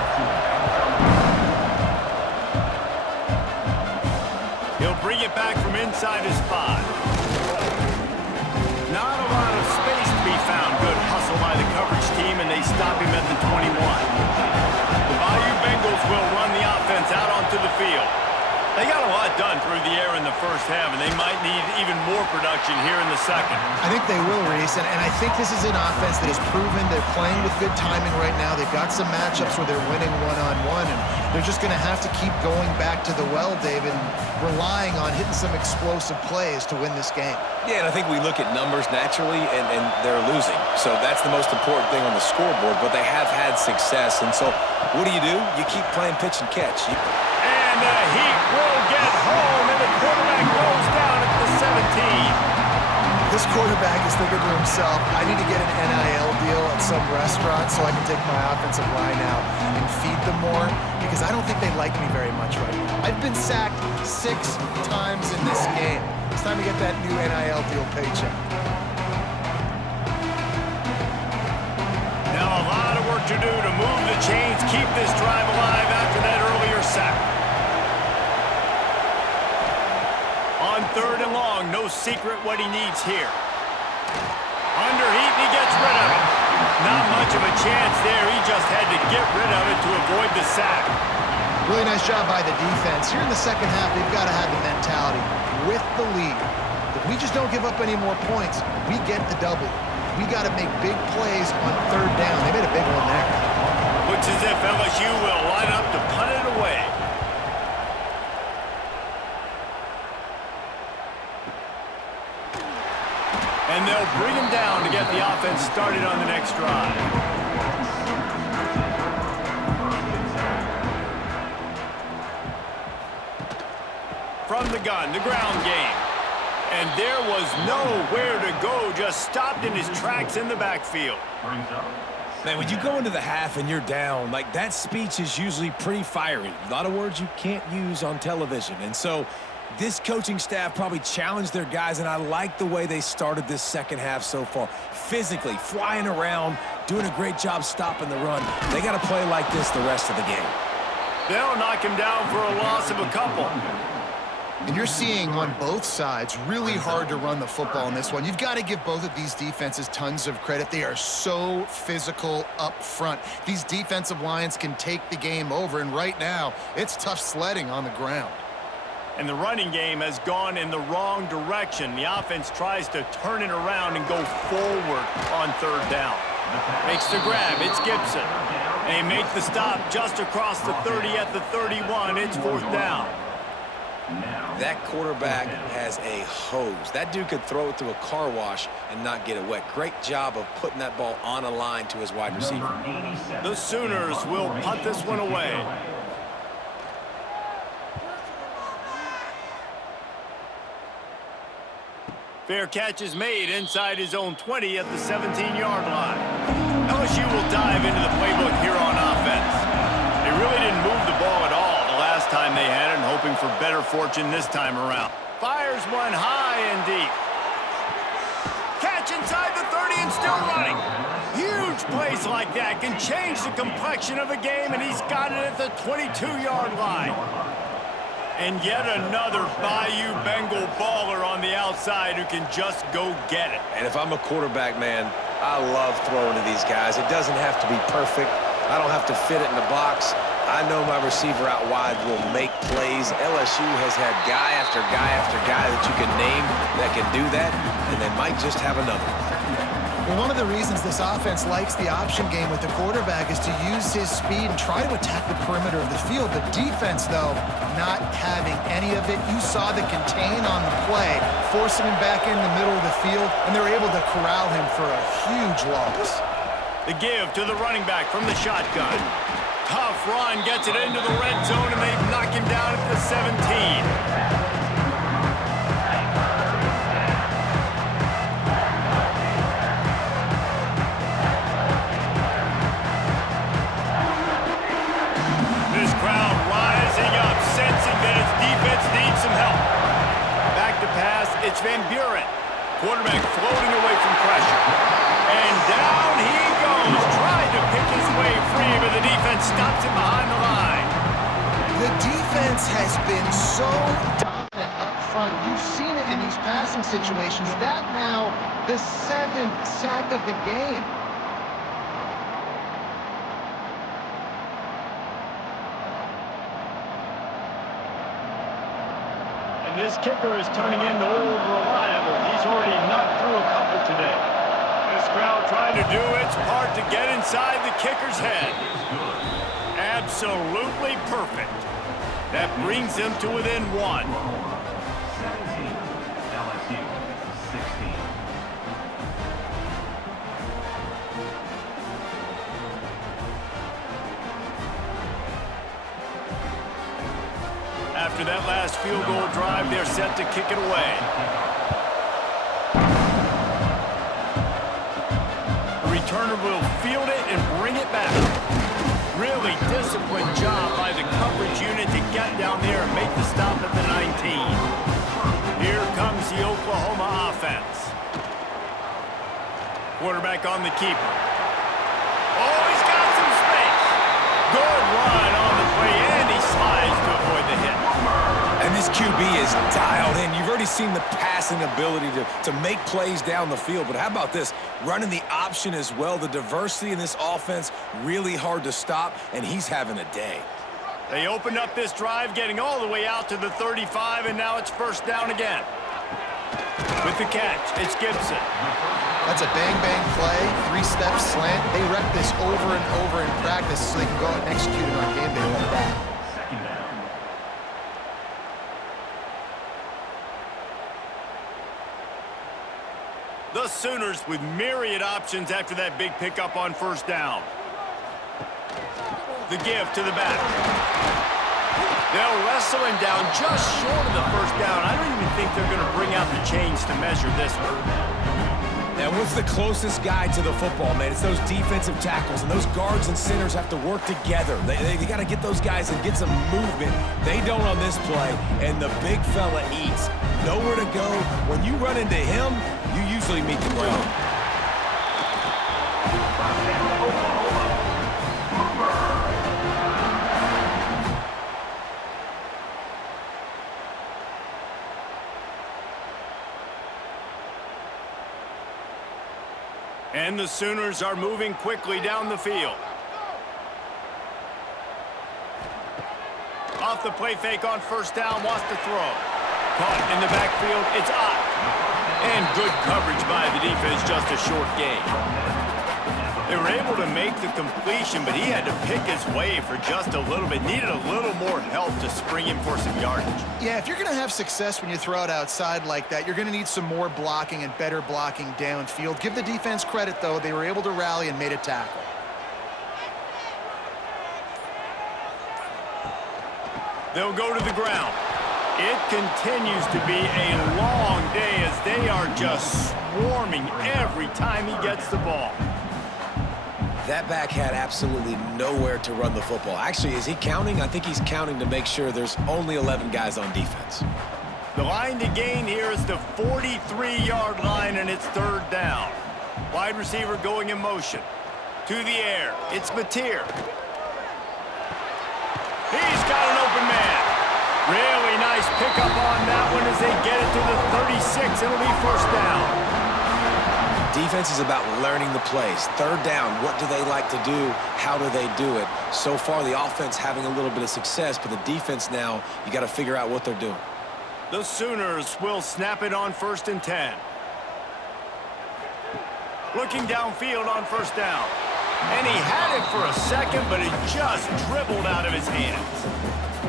He'll bring it back from inside his 5. Not a lot of space to be found. Good hustle by the coverage team, and they stop him at the 21. The Bayou Bengals will run the offense out onto the field. They got a lot done through the air in the first half, and they might need even more production here in the second. I think they will, Reese, and I think this is an offense that has proven they're playing with good timing right now. They've got some matchups where they're winning one-on-one, and they're just going to have to keep going back to the well, David, and relying on hitting some explosive plays to win this game. Yeah, and I think we look at numbers naturally, and they're losing. So that's the most important thing on the scoreboard, but they have had success. And so what do? You keep playing pitch and catch. And the Heat will get home, and the quarterback goes down at the 17. This quarterback is thinking to himself, I need to get an NIL deal at some restaurant so I can take my offensive line out and feed them more, because I don't think they like me very much right now. I've been sacked 6 times in this game. It's time to get that new NIL deal paycheck. Now a lot of work to do to move the chains, keep this drive alive after that earlier sack. On 3rd and long, no secret what he needs here. Under heat, and he gets rid of it. Not much of a chance there. He just had to get rid of it to avoid the sack. Really nice job by the defense. Here in the second half, they've got to have the mentality with the lead. If we just don't give up any more points, we get the W. We got to make big plays on 3rd down. They made a big one there. Looks as if LSU will line up to punt it away. And they'll bring him down to get the offense started on the next drive. From the gun, the ground game. And there was nowhere to go, just stopped in his tracks in the backfield. Man, when you go into the half and you're down, like, that speech is usually pretty fiery. A lot of words you can't use on television. And so this coaching staff probably challenged their guys, and I like the way they started this second half so far. Physically, flying around, doing a great job stopping the run. They got to play like this the rest of the game. They'll knock him down for a loss of a couple. And you're seeing on both sides really hard to run the football in this one. You've got to give both of these defenses tons of credit. They are so physical up front. These defensive lines can take the game over, and right now, it's tough sledding on the ground. And the running game has gone in the wrong direction. The offense tries to turn it around and go forward on 3rd down. Makes the grab. It's Gibson. They make the stop just across the 30 at the 31. It's 4th down. That quarterback has a hose. That dude could throw it through a car wash and not get it wet. Great job of putting that ball on a line to his wide receiver. The Sooners will punt this one away. Fair catch is made inside his own 20 at the 17-yard line. LSU will dive into the playbook here on offense. They really didn't move the ball at all the last time they had it, and hoping for better fortune this time around. Fires one high and deep. Catch inside the 30 and still running. Huge plays like that can change the complexion of a game, and he's got it at the 22-yard line. And yet another Bayou Bengal baller on the outside who can just go get it. And if I'm a quarterback, man, I love throwing to these guys. It doesn't have to be perfect. I don't have to fit it in the box. I know my receiver out wide will make plays. LSU has had guy after guy after guy that you can name that can do that, and they might just have another. Well, one of the reasons this offense likes the option game with the quarterback is to use his speed and try to attack the perimeter of the field. The defense, though, not having any of it. You saw the contain on the play, forcing him back in the middle of the field, and they're able to corral him for a huge loss. The give to the running back from the shotgun. Tough run, gets it into the red zone, and they knock him down at the 17. It's Van Buren. Quarterback floating away from pressure. And down he goes. Tried to pick his way free, but the defense stops him behind the line. The defense has been so dominant up front. You've seen it in these passing situations. That now the 7th sack of the game. This kicker is turning into old reliable. He's already knocked through a couple today. This crowd trying to do its part to get inside the kicker's head. Absolutely perfect. That brings him to within 1. 17, LSU, 16. After that last field goal drive, they're set to kick it away. returner will field it and bring it back. Really disciplined job by the coverage unit to get down there and make the stop at the 19. Here comes the Oklahoma offense. Quarterback on the keeper. Oh, he's got some space. Good run on the play, and he slides to avoid the hit. And this QB is dialed in. You've already seen the passing ability to make plays down the field. But how about this? Running the option as well. The diversity in this offense, really hard to stop, and he's having a day. They opened up this drive, getting all the way out to the 35, and now it's first down again. With the catch, it's Gibson. That's a bang-bang play, 3-step slant. They rep this over and over in practice so they can go out and execute it on game day like that. Second down. The Sooners with myriad options after that big pickup on first down. The give to the back. They'll wrestle him down just short of the first down. I don't even think they're going to bring out the chains to measure this one. Now, what's the closest guy to the football, man? It's those defensive tackles, and those guards and centers have to work together. They got to get those guys and get some movement. They don't on this play, and the big fella eats. Nowhere to go. When you run into him, you usually meet the ground. And the Sooners are moving quickly down the field. Off the play fake on first down, wants to throw. Caught in the backfield, it's Ott. And good coverage by the defense, just a short gain. They were able to make the completion, but he had to pick his way for just a little bit. Needed a little more help to spring him for some yardage. Yeah, if you're going to have success when you throw it outside like that, you're going to need some more blocking and better blocking downfield. Give the defense credit, though. They were able to rally and made a tackle. They'll go to the ground. It continues to be a long day as they are just swarming every time he gets the ball. That back had absolutely nowhere to run the football. Actually, is he counting? I think he's counting to make sure there's only 11 guys on defense. The line to gain here is the 43-yard line, and it's third down. Wide receiver going in motion. To the air. It's Mateer. He's got an open man. Really nice pickup on that one as they get it to the 36. It'll be first down. Defense is about learning the plays. Third down, what do they like to do? How do they do it? So far, the offense having a little bit of success, but the defense now, you got to figure out what they're doing. The Sooners will snap it on first and 10. Looking downfield on first down. And he had it for a second, but it just dribbled out of his hands.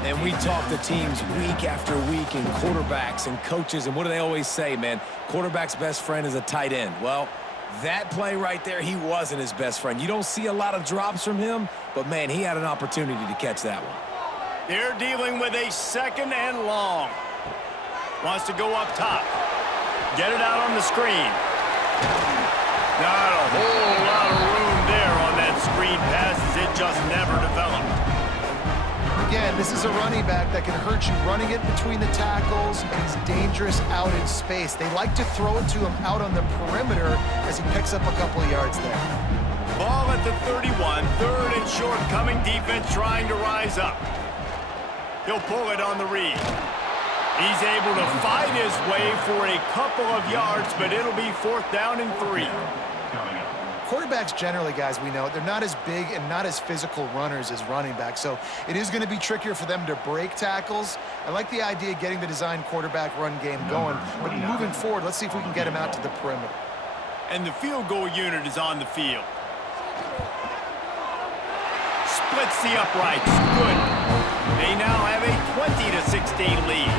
And we talk to teams week after week and quarterbacks and coaches, and what do they always say, man? Quarterback's best friend is a tight end. Well, that play right there, he wasn't his best friend. You don't see a lot of drops from him, but, man, he had an opportunity to catch that one. They're dealing with a second and long. Wants to go up top. Get it out on the screen. Not a whole lot of room there on that screen pass as it just never developed. Again, this is a running back that can hurt you running it between the tackles, and he's dangerous out in space. They like to throw it to him out on the perimeter as he picks up a couple of yards there. Ball at the 31, third and short, coming defense trying to rise up. He'll pull it on the read. He's able to fight his way for a couple of yards, but it'll be fourth down and 3. Quarterbacks generally, guys, we know, they're not as big and not as physical runners as running backs, so it is going to be trickier for them to break tackles. I like the idea of getting the design quarterback run game going, but moving forward, let's see if we can get him out to the perimeter. And the field goal unit is on the field. Splits the uprights. Good. They now have a 20-16 lead.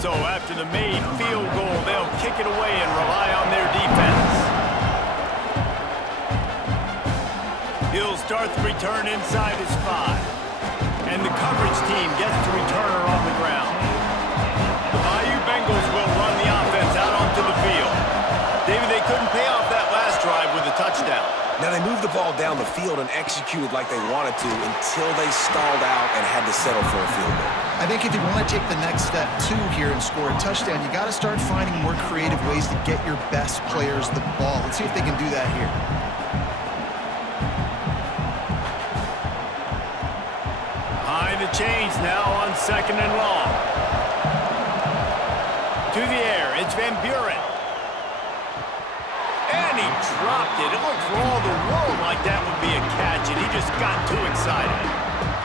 So after the made field goal, they'll kick it away and rely on their defense. He'll start the return inside his 5. And the coverage team gets the returner on the ground. The Bayou Bengals will run the offense out onto the field. David, they couldn't pay off that last drive with a touchdown. Now, they moved the ball down the field and executed like they wanted to until they stalled out and had to settle for a field goal. I think if you want to take the next step, too, here and score a touchdown, you got to start finding more creative ways to get your best players the ball. Let's see if they can do that here. Behind the chains now on 2nd and long. To the air, it's Van Buren. And he dropped it. It looked for all the world like that would be a catch, and he just got too excited.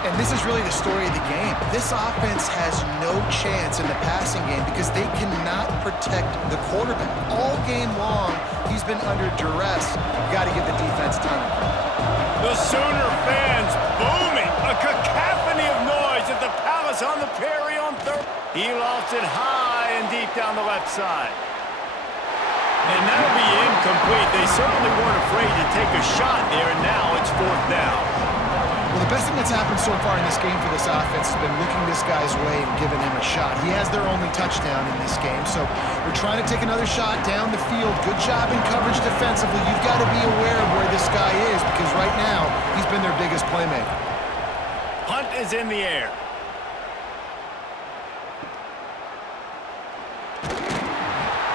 And this is really the story of the game. This offense has no chance in the passing game because they cannot protect the quarterback. All game long, he's been under duress. You got to give the defense time. The Sooner fans booming. A cacophony of noise at the Palace on the Prairie on 3rd. He lofts it high and deep down the left side. And that'll be incomplete. They certainly weren't afraid to take a shot there, and now it's 4th down. Well, the best thing that's happened so far in this game for this offense has been looking this guy's way and giving him a shot. He has their only touchdown in this game, so we're trying to take another shot down the field. Good job in coverage defensively. You've got to be aware of where this guy is because right now he's been their biggest playmaker. Punt is in the air.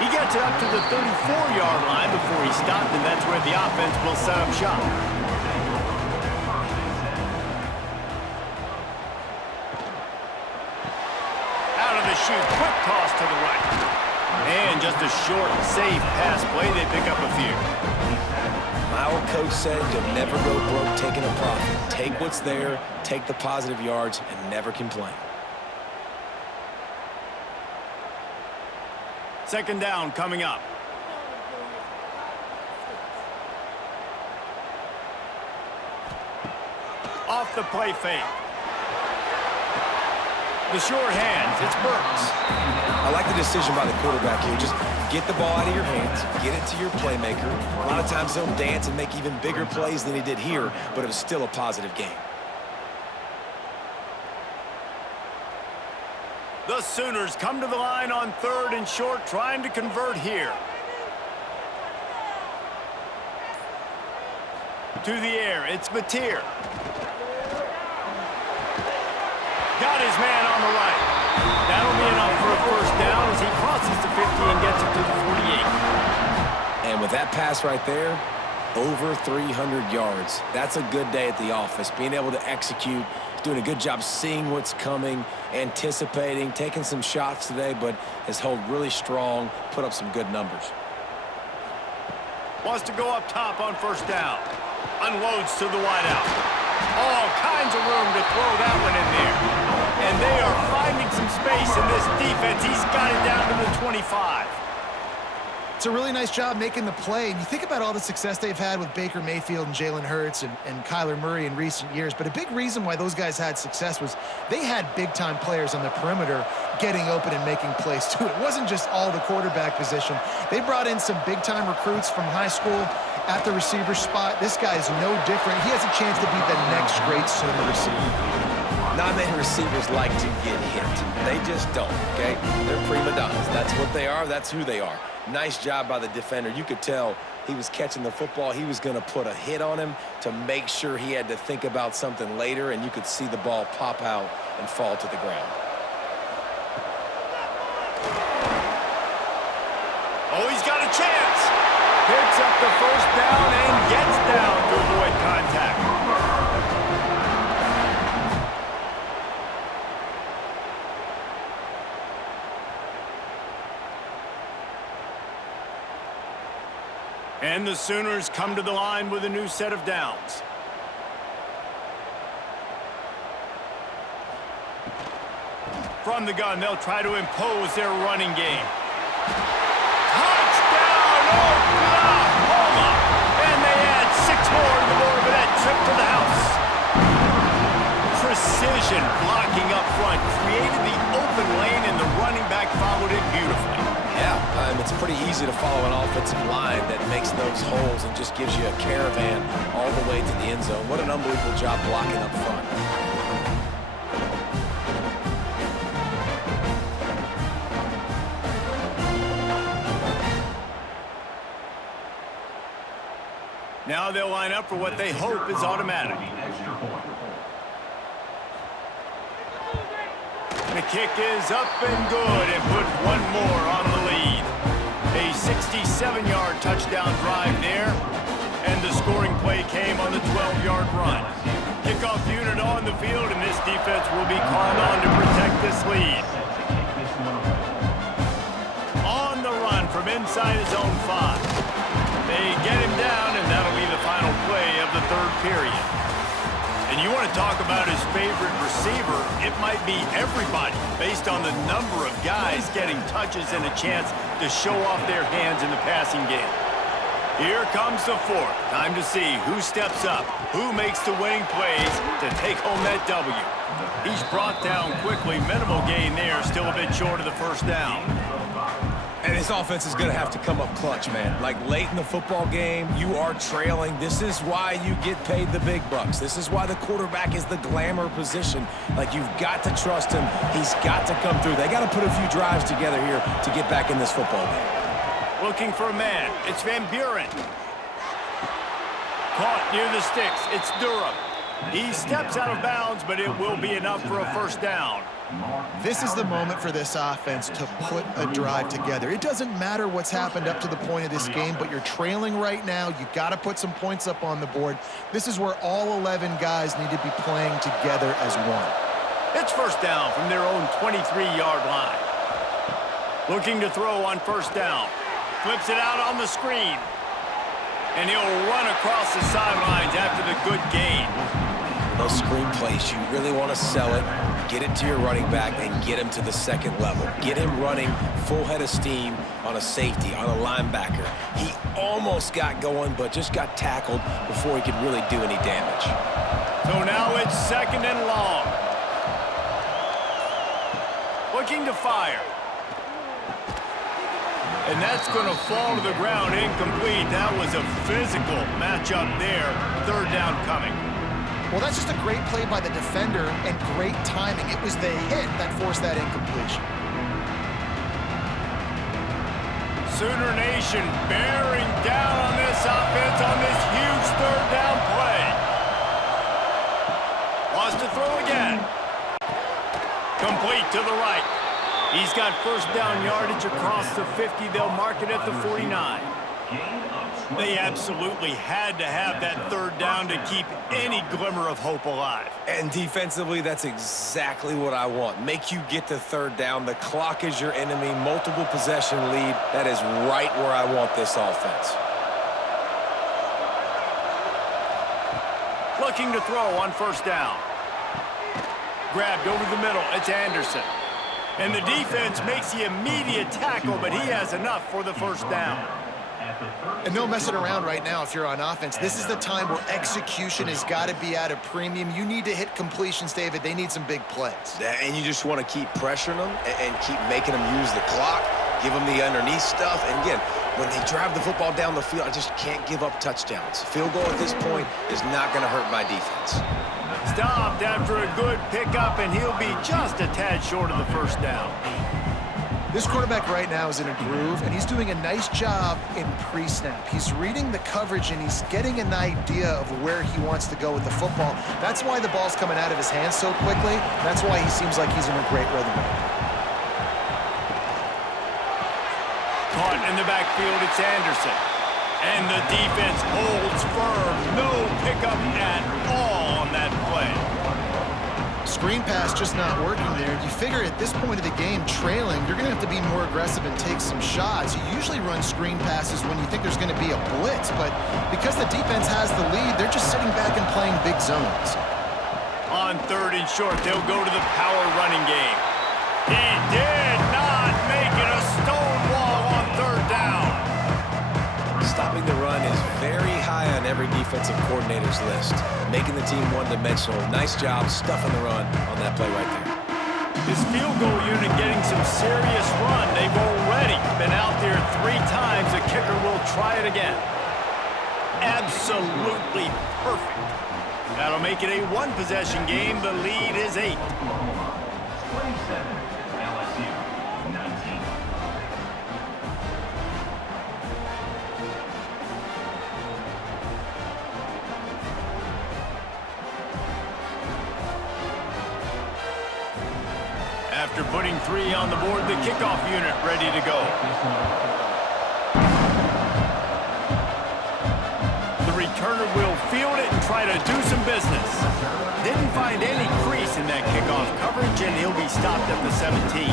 He gets it up to the 34-yard line before he stopped, and that's where the offense will set up shop. Out of the chute, quick toss to the right. And just a short, safe pass play. They pick up a few. My old coach said you'll never go broke taking a profit. Take what's there, take the positive yards, and never complain. 2nd down coming up. Off the play fake. The short hands, it's Burks. I like the decision by the quarterback here. Just get the ball out of your hands, get it to your playmaker. A lot of times he'll dance and make even bigger plays than he did here, but it was still a positive game. The Sooners come to the line on 3rd and short, trying to convert here. To the air, it's Mateer. Got his man on the right. That'll be enough for a 1st down as he crosses the 50 and gets it to the 48. And with that pass right there, over 300 yards. That's a good day at the office. Being able to execute, doing a good job seeing what's coming, anticipating, taking some shots today, but has held really strong, put up some good numbers. Wants to go up top on 1st down. Unloads to the wideout. All kinds of room to throw that one in there. And they are finding some space in this defense. He's got it down to the 25. It's a really nice job making the play. And you think about all the success they've had with Baker Mayfield and Jalen Hurts and Kyler Murray in recent years. But a big reason why those guys had success was they had big-time players on the perimeter getting open and making plays, too. It wasn't just all the quarterback position. They brought in some big-time recruits from high school at the receiver spot. This guy is no different. He has a chance to be the next great Sooner receiver. Not many receivers like to get hit. They just don't, okay? They're prima donnas. That's what they are. That's who they are. Nice job by the defender. You could tell he was catching the football. He was going to put a hit on him to make sure he had to think about something later, and you could see the ball pop out and fall to the ground. Oh, he's got a chance. Picks up the 1st down and gets down to avoid contact. And the Sooners come to the line with a new set of downs. From the gun, they'll try to impose their running game. Touchdown, Oklahoma! And they add 6 more to the board with that trip to the house. Precision blocking up front created the open lane, and the running back followed it beautifully. Yeah, it's pretty easy easy to follow an offensive line that makes those holes and just gives you a caravan all the way to the end zone. What an unbelievable job blocking up front. Now they'll line up for what they hope is automatic. Extra point. The kick is up and good and put one more on the lead. A 67-yard touchdown drive there, and the scoring play came on the 12-yard run. Kickoff unit on the field, and this defense will be called on to protect this lead. On the run from inside his own 5. They get him down, and that'll be the final play of the third period. And you want to talk about his favorite receiver, it might be everybody, based on the number of guys getting touches and a chance to show off their hands in the passing game. Here comes the fourth. Time to see who steps up, who makes the winning plays to take home that W. He's brought down quickly. Minimal gain there, still a bit short of the first down. And this offense is going to have to come up clutch, man. Like late in the football game, you are trailing. This is why you get paid the big bucks. This is why the quarterback is the glamour position. Like, you've got to trust him. He's got to come through. They got to put a few drives together here to get back in this football game. Looking for a man. It's Van Buren. Caught near the sticks. It's Durham. He steps out of bounds, but it will be enough for a first down. This is the moment for this offense to put a drive together. It doesn't matter what's happened up to the point of this game, but you're trailing right now. You got to put some points up on the board. This is where all 11 guys need to be playing together as one. It's first down from their own 23-yard line. Looking to throw on first down. Flips it out on the screen. And he'll run across the sidelines after the good gain. Those screen plays, you really want to sell it, get it to your running back, and get him to the second level. Get him running full head of steam on a safety, on a linebacker. He almost got going, but just got tackled before he could really do any damage. So now it's second and long. Looking to fire. And that's going to fall to the ground incomplete. That was a physical matchup there. Third down coming. Well, that's just a great play by the defender and great timing. It was the hit that forced that incompletion. Sooner Nation bearing down on this offense on this huge third down play. Wants to throw again. Complete to the right. He's got first down yardage across the 50. They'll mark it at the 49. They absolutely had to have that third down to keep any glimmer of hope alive. And defensively, that's exactly what I want. Make you get to third down. The clock is your enemy. Multiple possession lead. That is right where I want this offense. Looking to throw on first down. Grabbed over the middle. It's Anderson. And the defense makes the immediate tackle, but he has enough for the first down. And no messing around right now if you're on offense. This is the time where execution has got to be at a premium. You need to hit completions, David. They need some big plays. And you just want to keep pressuring them and keep making them use the clock, give them the underneath stuff. And again, when they drive the football down the field, I just can't give up touchdowns. Field goal at this point is not going to hurt my defense. Stopped after a good pickup, and he'll be just a tad short of the first down. This quarterback right now is in a groove, and he's doing a nice job in pre-snap. He's reading the coverage, and he's getting an idea of where he wants to go with the football. That's why the ball's coming out of his hands so quickly. That's why he seems like he's in a great rhythm. Caught in the backfield, it's Anderson. And the defense holds firm. No pickup at all on that play. Screen pass just not working there. You figure at this point of the game, trailing, you're going to have to be more aggressive and take some shots. You usually run screen passes when you think there's going to be a blitz, but because the defense has the lead, they're just sitting back and playing big zones. On third and short, they'll go to the power running game. He did not make it a stone wall on third down. Stopping the run is very high on every defensive coordinator's list. Making the team one-dimensional. Nice job stuffing the run on that play right there. His field goal unit getting some serious run. They've already been out there 3 times. The kicker will try it again. Absolutely perfect. That'll make it a 1-possession game. The lead is 8. Oklahoma 27, LSU 19. After putting 3 on the board, the kickoff unit ready to go. The returner will field it and try to do some business. Didn't find any crease in that kickoff coverage, and he'll be stopped at the 17.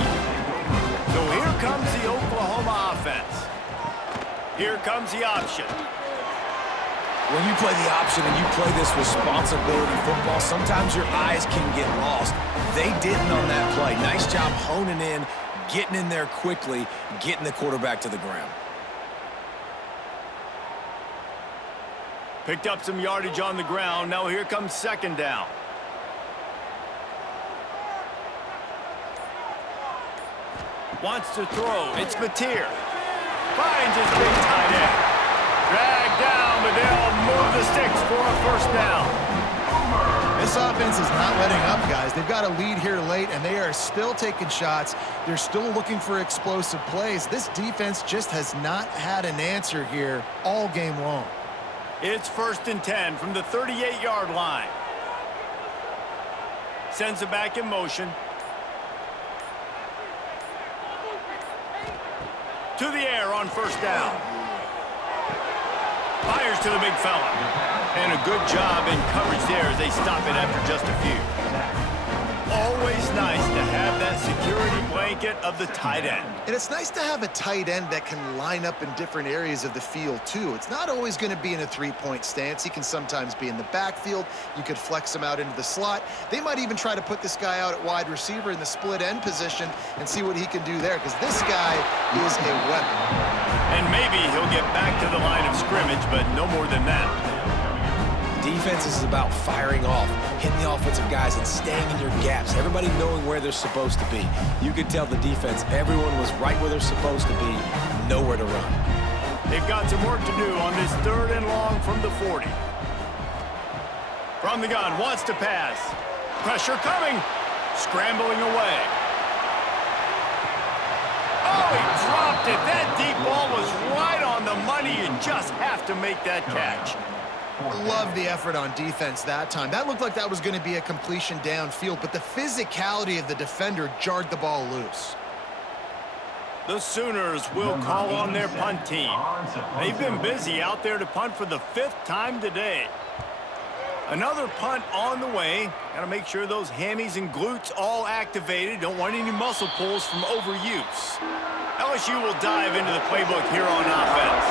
So here comes the Oklahoma offense. Here comes the option. When you play the option and you play this responsibility football, sometimes your eyes can get lost. They didn't on that play. Nice job honing in, getting in there quickly, getting the quarterback to the ground. Picked up some yardage on the ground. Now here comes 2nd down. Wants to throw. It's Mateer. Finds his big tight end. Dragged down, but they'll move the sticks for a 1st down. This offense is not letting up, guys. They've got a lead here late, and they are still taking shots. They're still looking for explosive plays. This defense just has not had an answer here all game long. It's 1st and 10 from the 38-yard line. Sends it back in motion. To the air on 1st down. Fires to the big fella. And a good job in coverage there as they stop it after just a few. Always nice to have that security blanket of the tight end. And it's nice to have a tight end that can line up in different areas of the field, too. It's not always going to be in a 3-point stance. He can sometimes be in the backfield. You could flex him out into the slot. They might even try to put this guy out at wide receiver in the split end position and see what he can do there, because this guy is a weapon. And maybe he'll get back to the line of scrimmage, but no more than that. Defense is about firing off, hitting the offensive guys, and staying in your gaps. Everybody knowing where they're supposed to be. You could tell the defense, everyone was right where they're supposed to be, nowhere to run. They've got some work to do on this 3rd and long from the 40. From the gun, wants to pass. Pressure coming. Scrambling away. Oh, he dropped it. That deep ball was right on the money. You just have to make that catch. Love the effort on defense that time. That looked like that was going to be a completion downfield, but the physicality of the defender jarred the ball loose. The Sooners will call on their punt team. They've been busy out there to punt for the 5th time today. Another punt on the way. Got to make sure those hammies and glutes all activated. Don't want any muscle pulls from overuse. LSU will dive into the playbook here on offense.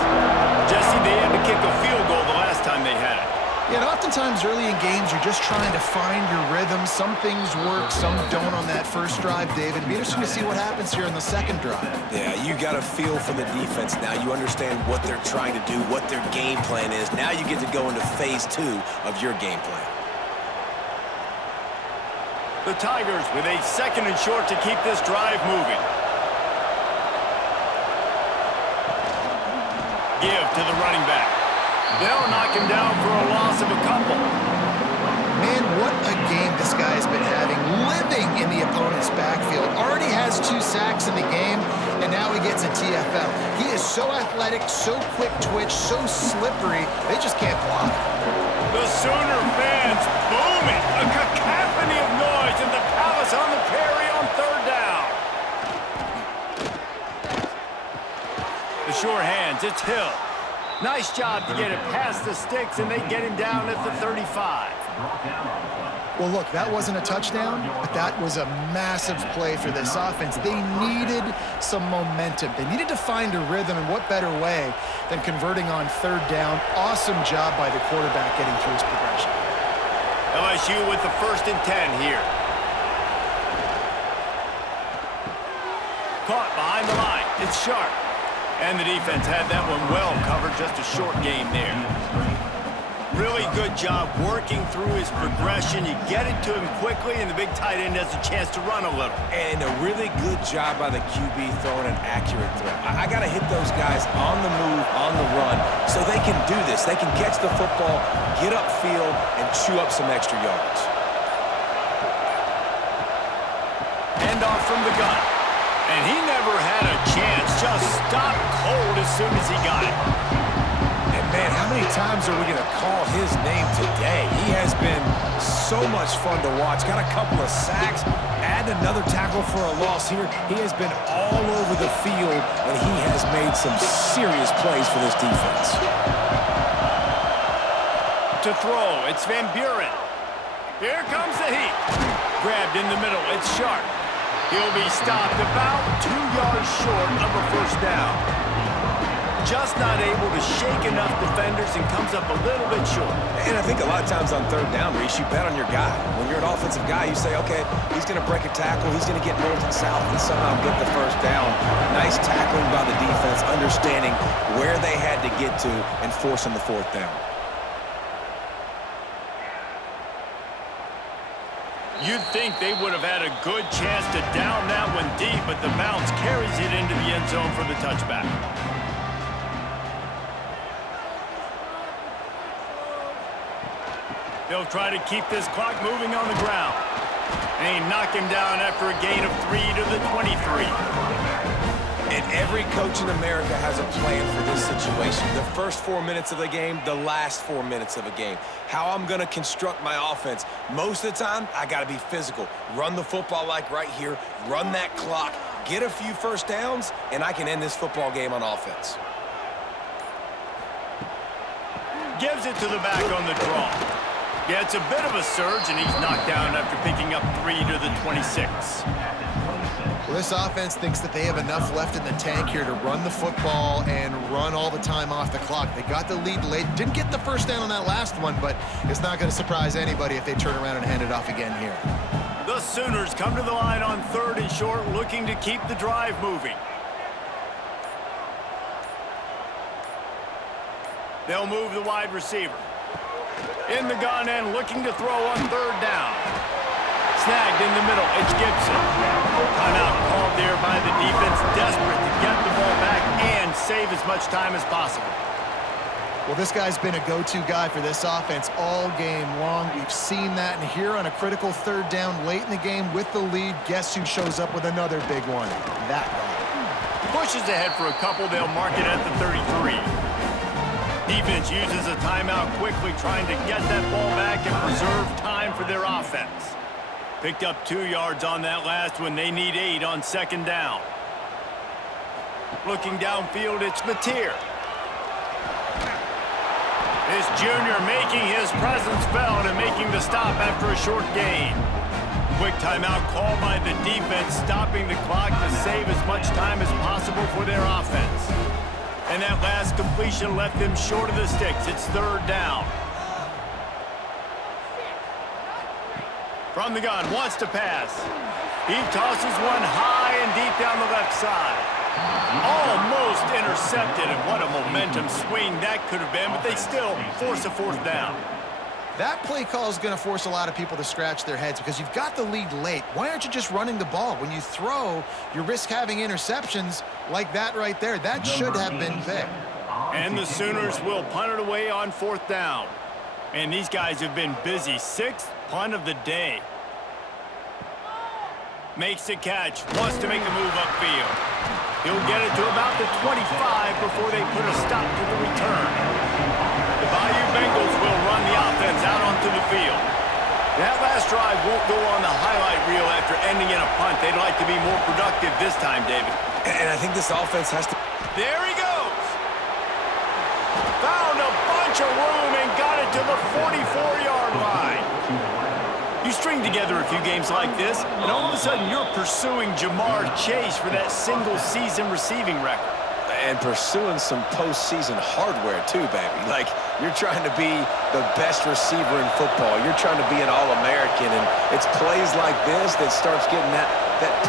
Jesse, they had to kick a field goal the last time they had it. Yeah, and oftentimes early in games, you're just trying to find your rhythm. Some things work, some don't on that first drive, David. It'll be interesting to see what happens here on the 2nd drive. Yeah, you got a feel for the defense now. You understand what they're trying to do, what their game plan is. Now you get to go into phase 2 of your game plan. The Tigers with a 2nd and short to keep this drive moving. Give to the running back. They'll knock him down for a loss of a couple. Man, what a game this guy has been having, living in the opponent's backfield. Already has 2 sacks in the game, and now he gets a TFL. He is so athletic, so quick twitch, so slippery, they just can't block. The Sooner fans booming. A cacophony of noise in the Palace on the Prairie on 3rd down. The sure hands, it's Hill. Nice job to get it past the sticks, and they get him down at the 35. Well, look, that wasn't a touchdown, but that was a massive play for this offense. They needed some momentum. They needed to find a rhythm, and what better way than converting on 3rd down. Awesome job by the quarterback getting through his progression. LSU with the 1st and 10 here. Caught behind the line. It's Sharp. And the defense had that one well covered. Just a short game there. Really good job working through his progression. You get it to him quickly, and the big tight end has a chance to run a little. And a really good job by the QB throwing an accurate throw. I got to hit those guys on the move, on the run, so they can do this. They can catch the football, get upfield, and chew up some extra yards. Hand off from the gun. And he never had a chance. Just stopped cold as soon as he got it. Man, how many times are we going to call his name today? He has been so much fun to watch. Got a couple of sacks, add another tackle for a loss here. He has been all over the field, and he has made some serious plays for this defense. To throw, it's Van Buren. Here comes the heat. Grabbed in the middle, it's Sharp. He'll be stopped about 2 yards short of a first down. Just not able to shake enough defenders and comes up a little bit short. And I think a lot of times on third down, Reese, you bet on your guy. When you're an offensive guy, you say, okay, he's going to break a tackle, he's going to get north and south and somehow get the first down. Nice tackling by the defense, understanding where they had to get to and forcing the fourth down. You'd think they would have had a good chance to down that one deep, but the bounce carries it into the end zone for the touchback. They'll try to keep this clock moving on the ground. And he knocked him down after a gain of 3 to the 23. And every coach in America has a plan for this situation. The first 4 minutes of the game, the last 4 minutes of a game. How I'm going to construct my offense. Most of the time, I got to be physical. Run the football like right here. Run that clock. Get a few first downs, and I can end this football game on offense. Gives it to the back on the draw. Yeah, it's a bit of a surge, and he's knocked down after picking up 3 to the 26. Well, this offense thinks that they have enough left in the tank here to run the football and run all the time off the clock. They got the lead late. Didn't get the first down on that last one, but it's not going to surprise anybody if they turn around and hand it off again here. The Sooners come to the line on 3rd and short, looking to keep the drive moving. They'll move the wide receiver. In the gun and looking to throw on 3rd down. Snagged in the middle, it's Gibson. Timeout called there by the defense, desperate to get the ball back and save as much time as possible. Well, this guy's been a go-to guy for this offense all game long. We've seen that, and here on a critical 3rd down late in the game with the lead, guess who shows up with another big one? That guy. Pushes ahead for a couple, they'll mark it at the 33. Defense uses a timeout quickly, trying to get that ball back and preserve time for their offense. Picked up 2 yards on that last one. They need 8 on 2nd down. Looking downfield, it's Mateer. This junior making his presence felt and making the stop after a short gain. Quick timeout called by the defense, stopping the clock to save as much time as possible for their offense. And that last completion left them short of the sticks. It's 3rd down. From the gun, wants to pass. He tosses one high and deep down the left side. Almost intercepted, and what a momentum swing that could have been, but they still force a 4th down. That play call is going to force a lot of people to scratch their heads because you've got the lead late. Why aren't you just running the ball? When you throw, you risk having interceptions like that right there. That should have been big. And the Sooners will punt it away on 4th down. And these guys have been busy. 6th punt of the day. Makes the catch. Wants to make a move upfield. He'll get it to about the 25 before they put a stop to the return. The Bayou Bengals will run the offense out onto the field. That last drive won't go on the highlight reel after ending in a punt. They'd like to be more productive this time, David. And I think this offense has to... There he goes. Found a bunch of room and got it to the 44-yard line. You string together a few games like this, and all of a sudden you're pursuing Jamar Chase for that single-season receiving record. And pursuing some postseason hardware, too, baby. Like, you're trying to be the best receiver in football. You're trying to be an All-American, and it's plays like this that starts getting that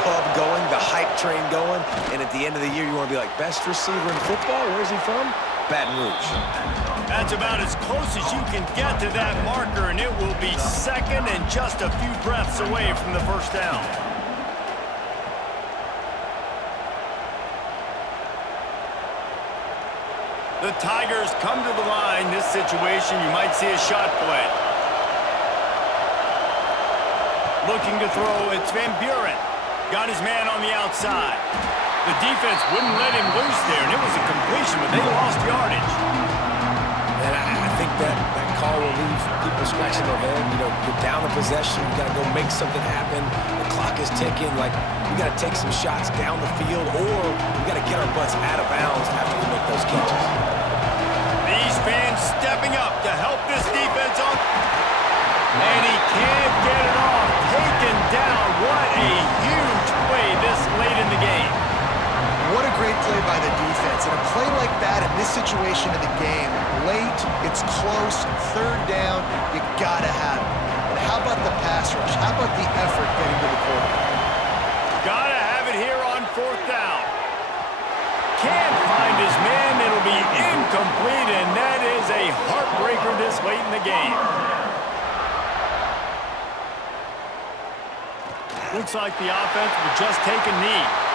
pub going, the hype train going, and at the end of the year, you want to be like, best receiver in football? Where's he from? Baton Rouge. That's about as close as you can get to that marker, and it will be second and just a few breaths away from the first down. The Tigers come to the line. This situation, you might see a shot play. Looking to throw, it's Van Buren. Got his man on the outside. The defense wouldn't let him loose there, and it was a completion, but they lost yardage. And I think that call will leave people scratching their head. You know, you're down the possession. You got to go make something happen. The clock is ticking. Like, we got to take some shots down the field, or we got to get our butts out of bounds after we make those catches. These fans stepping up to help this defense on. And he can't get it off. Taken down. What a huge play this late in the game. What a great play by the defense. And a play like that in this situation of the game, late, it's close, third down, you gotta have it. But how about the pass rush? How about the effort getting to the quarterback? Gotta have it here on fourth down. Can't find his man. It'll be incomplete, and that is a heartbreaker this late in the game. Looks like the offense will just take a knee.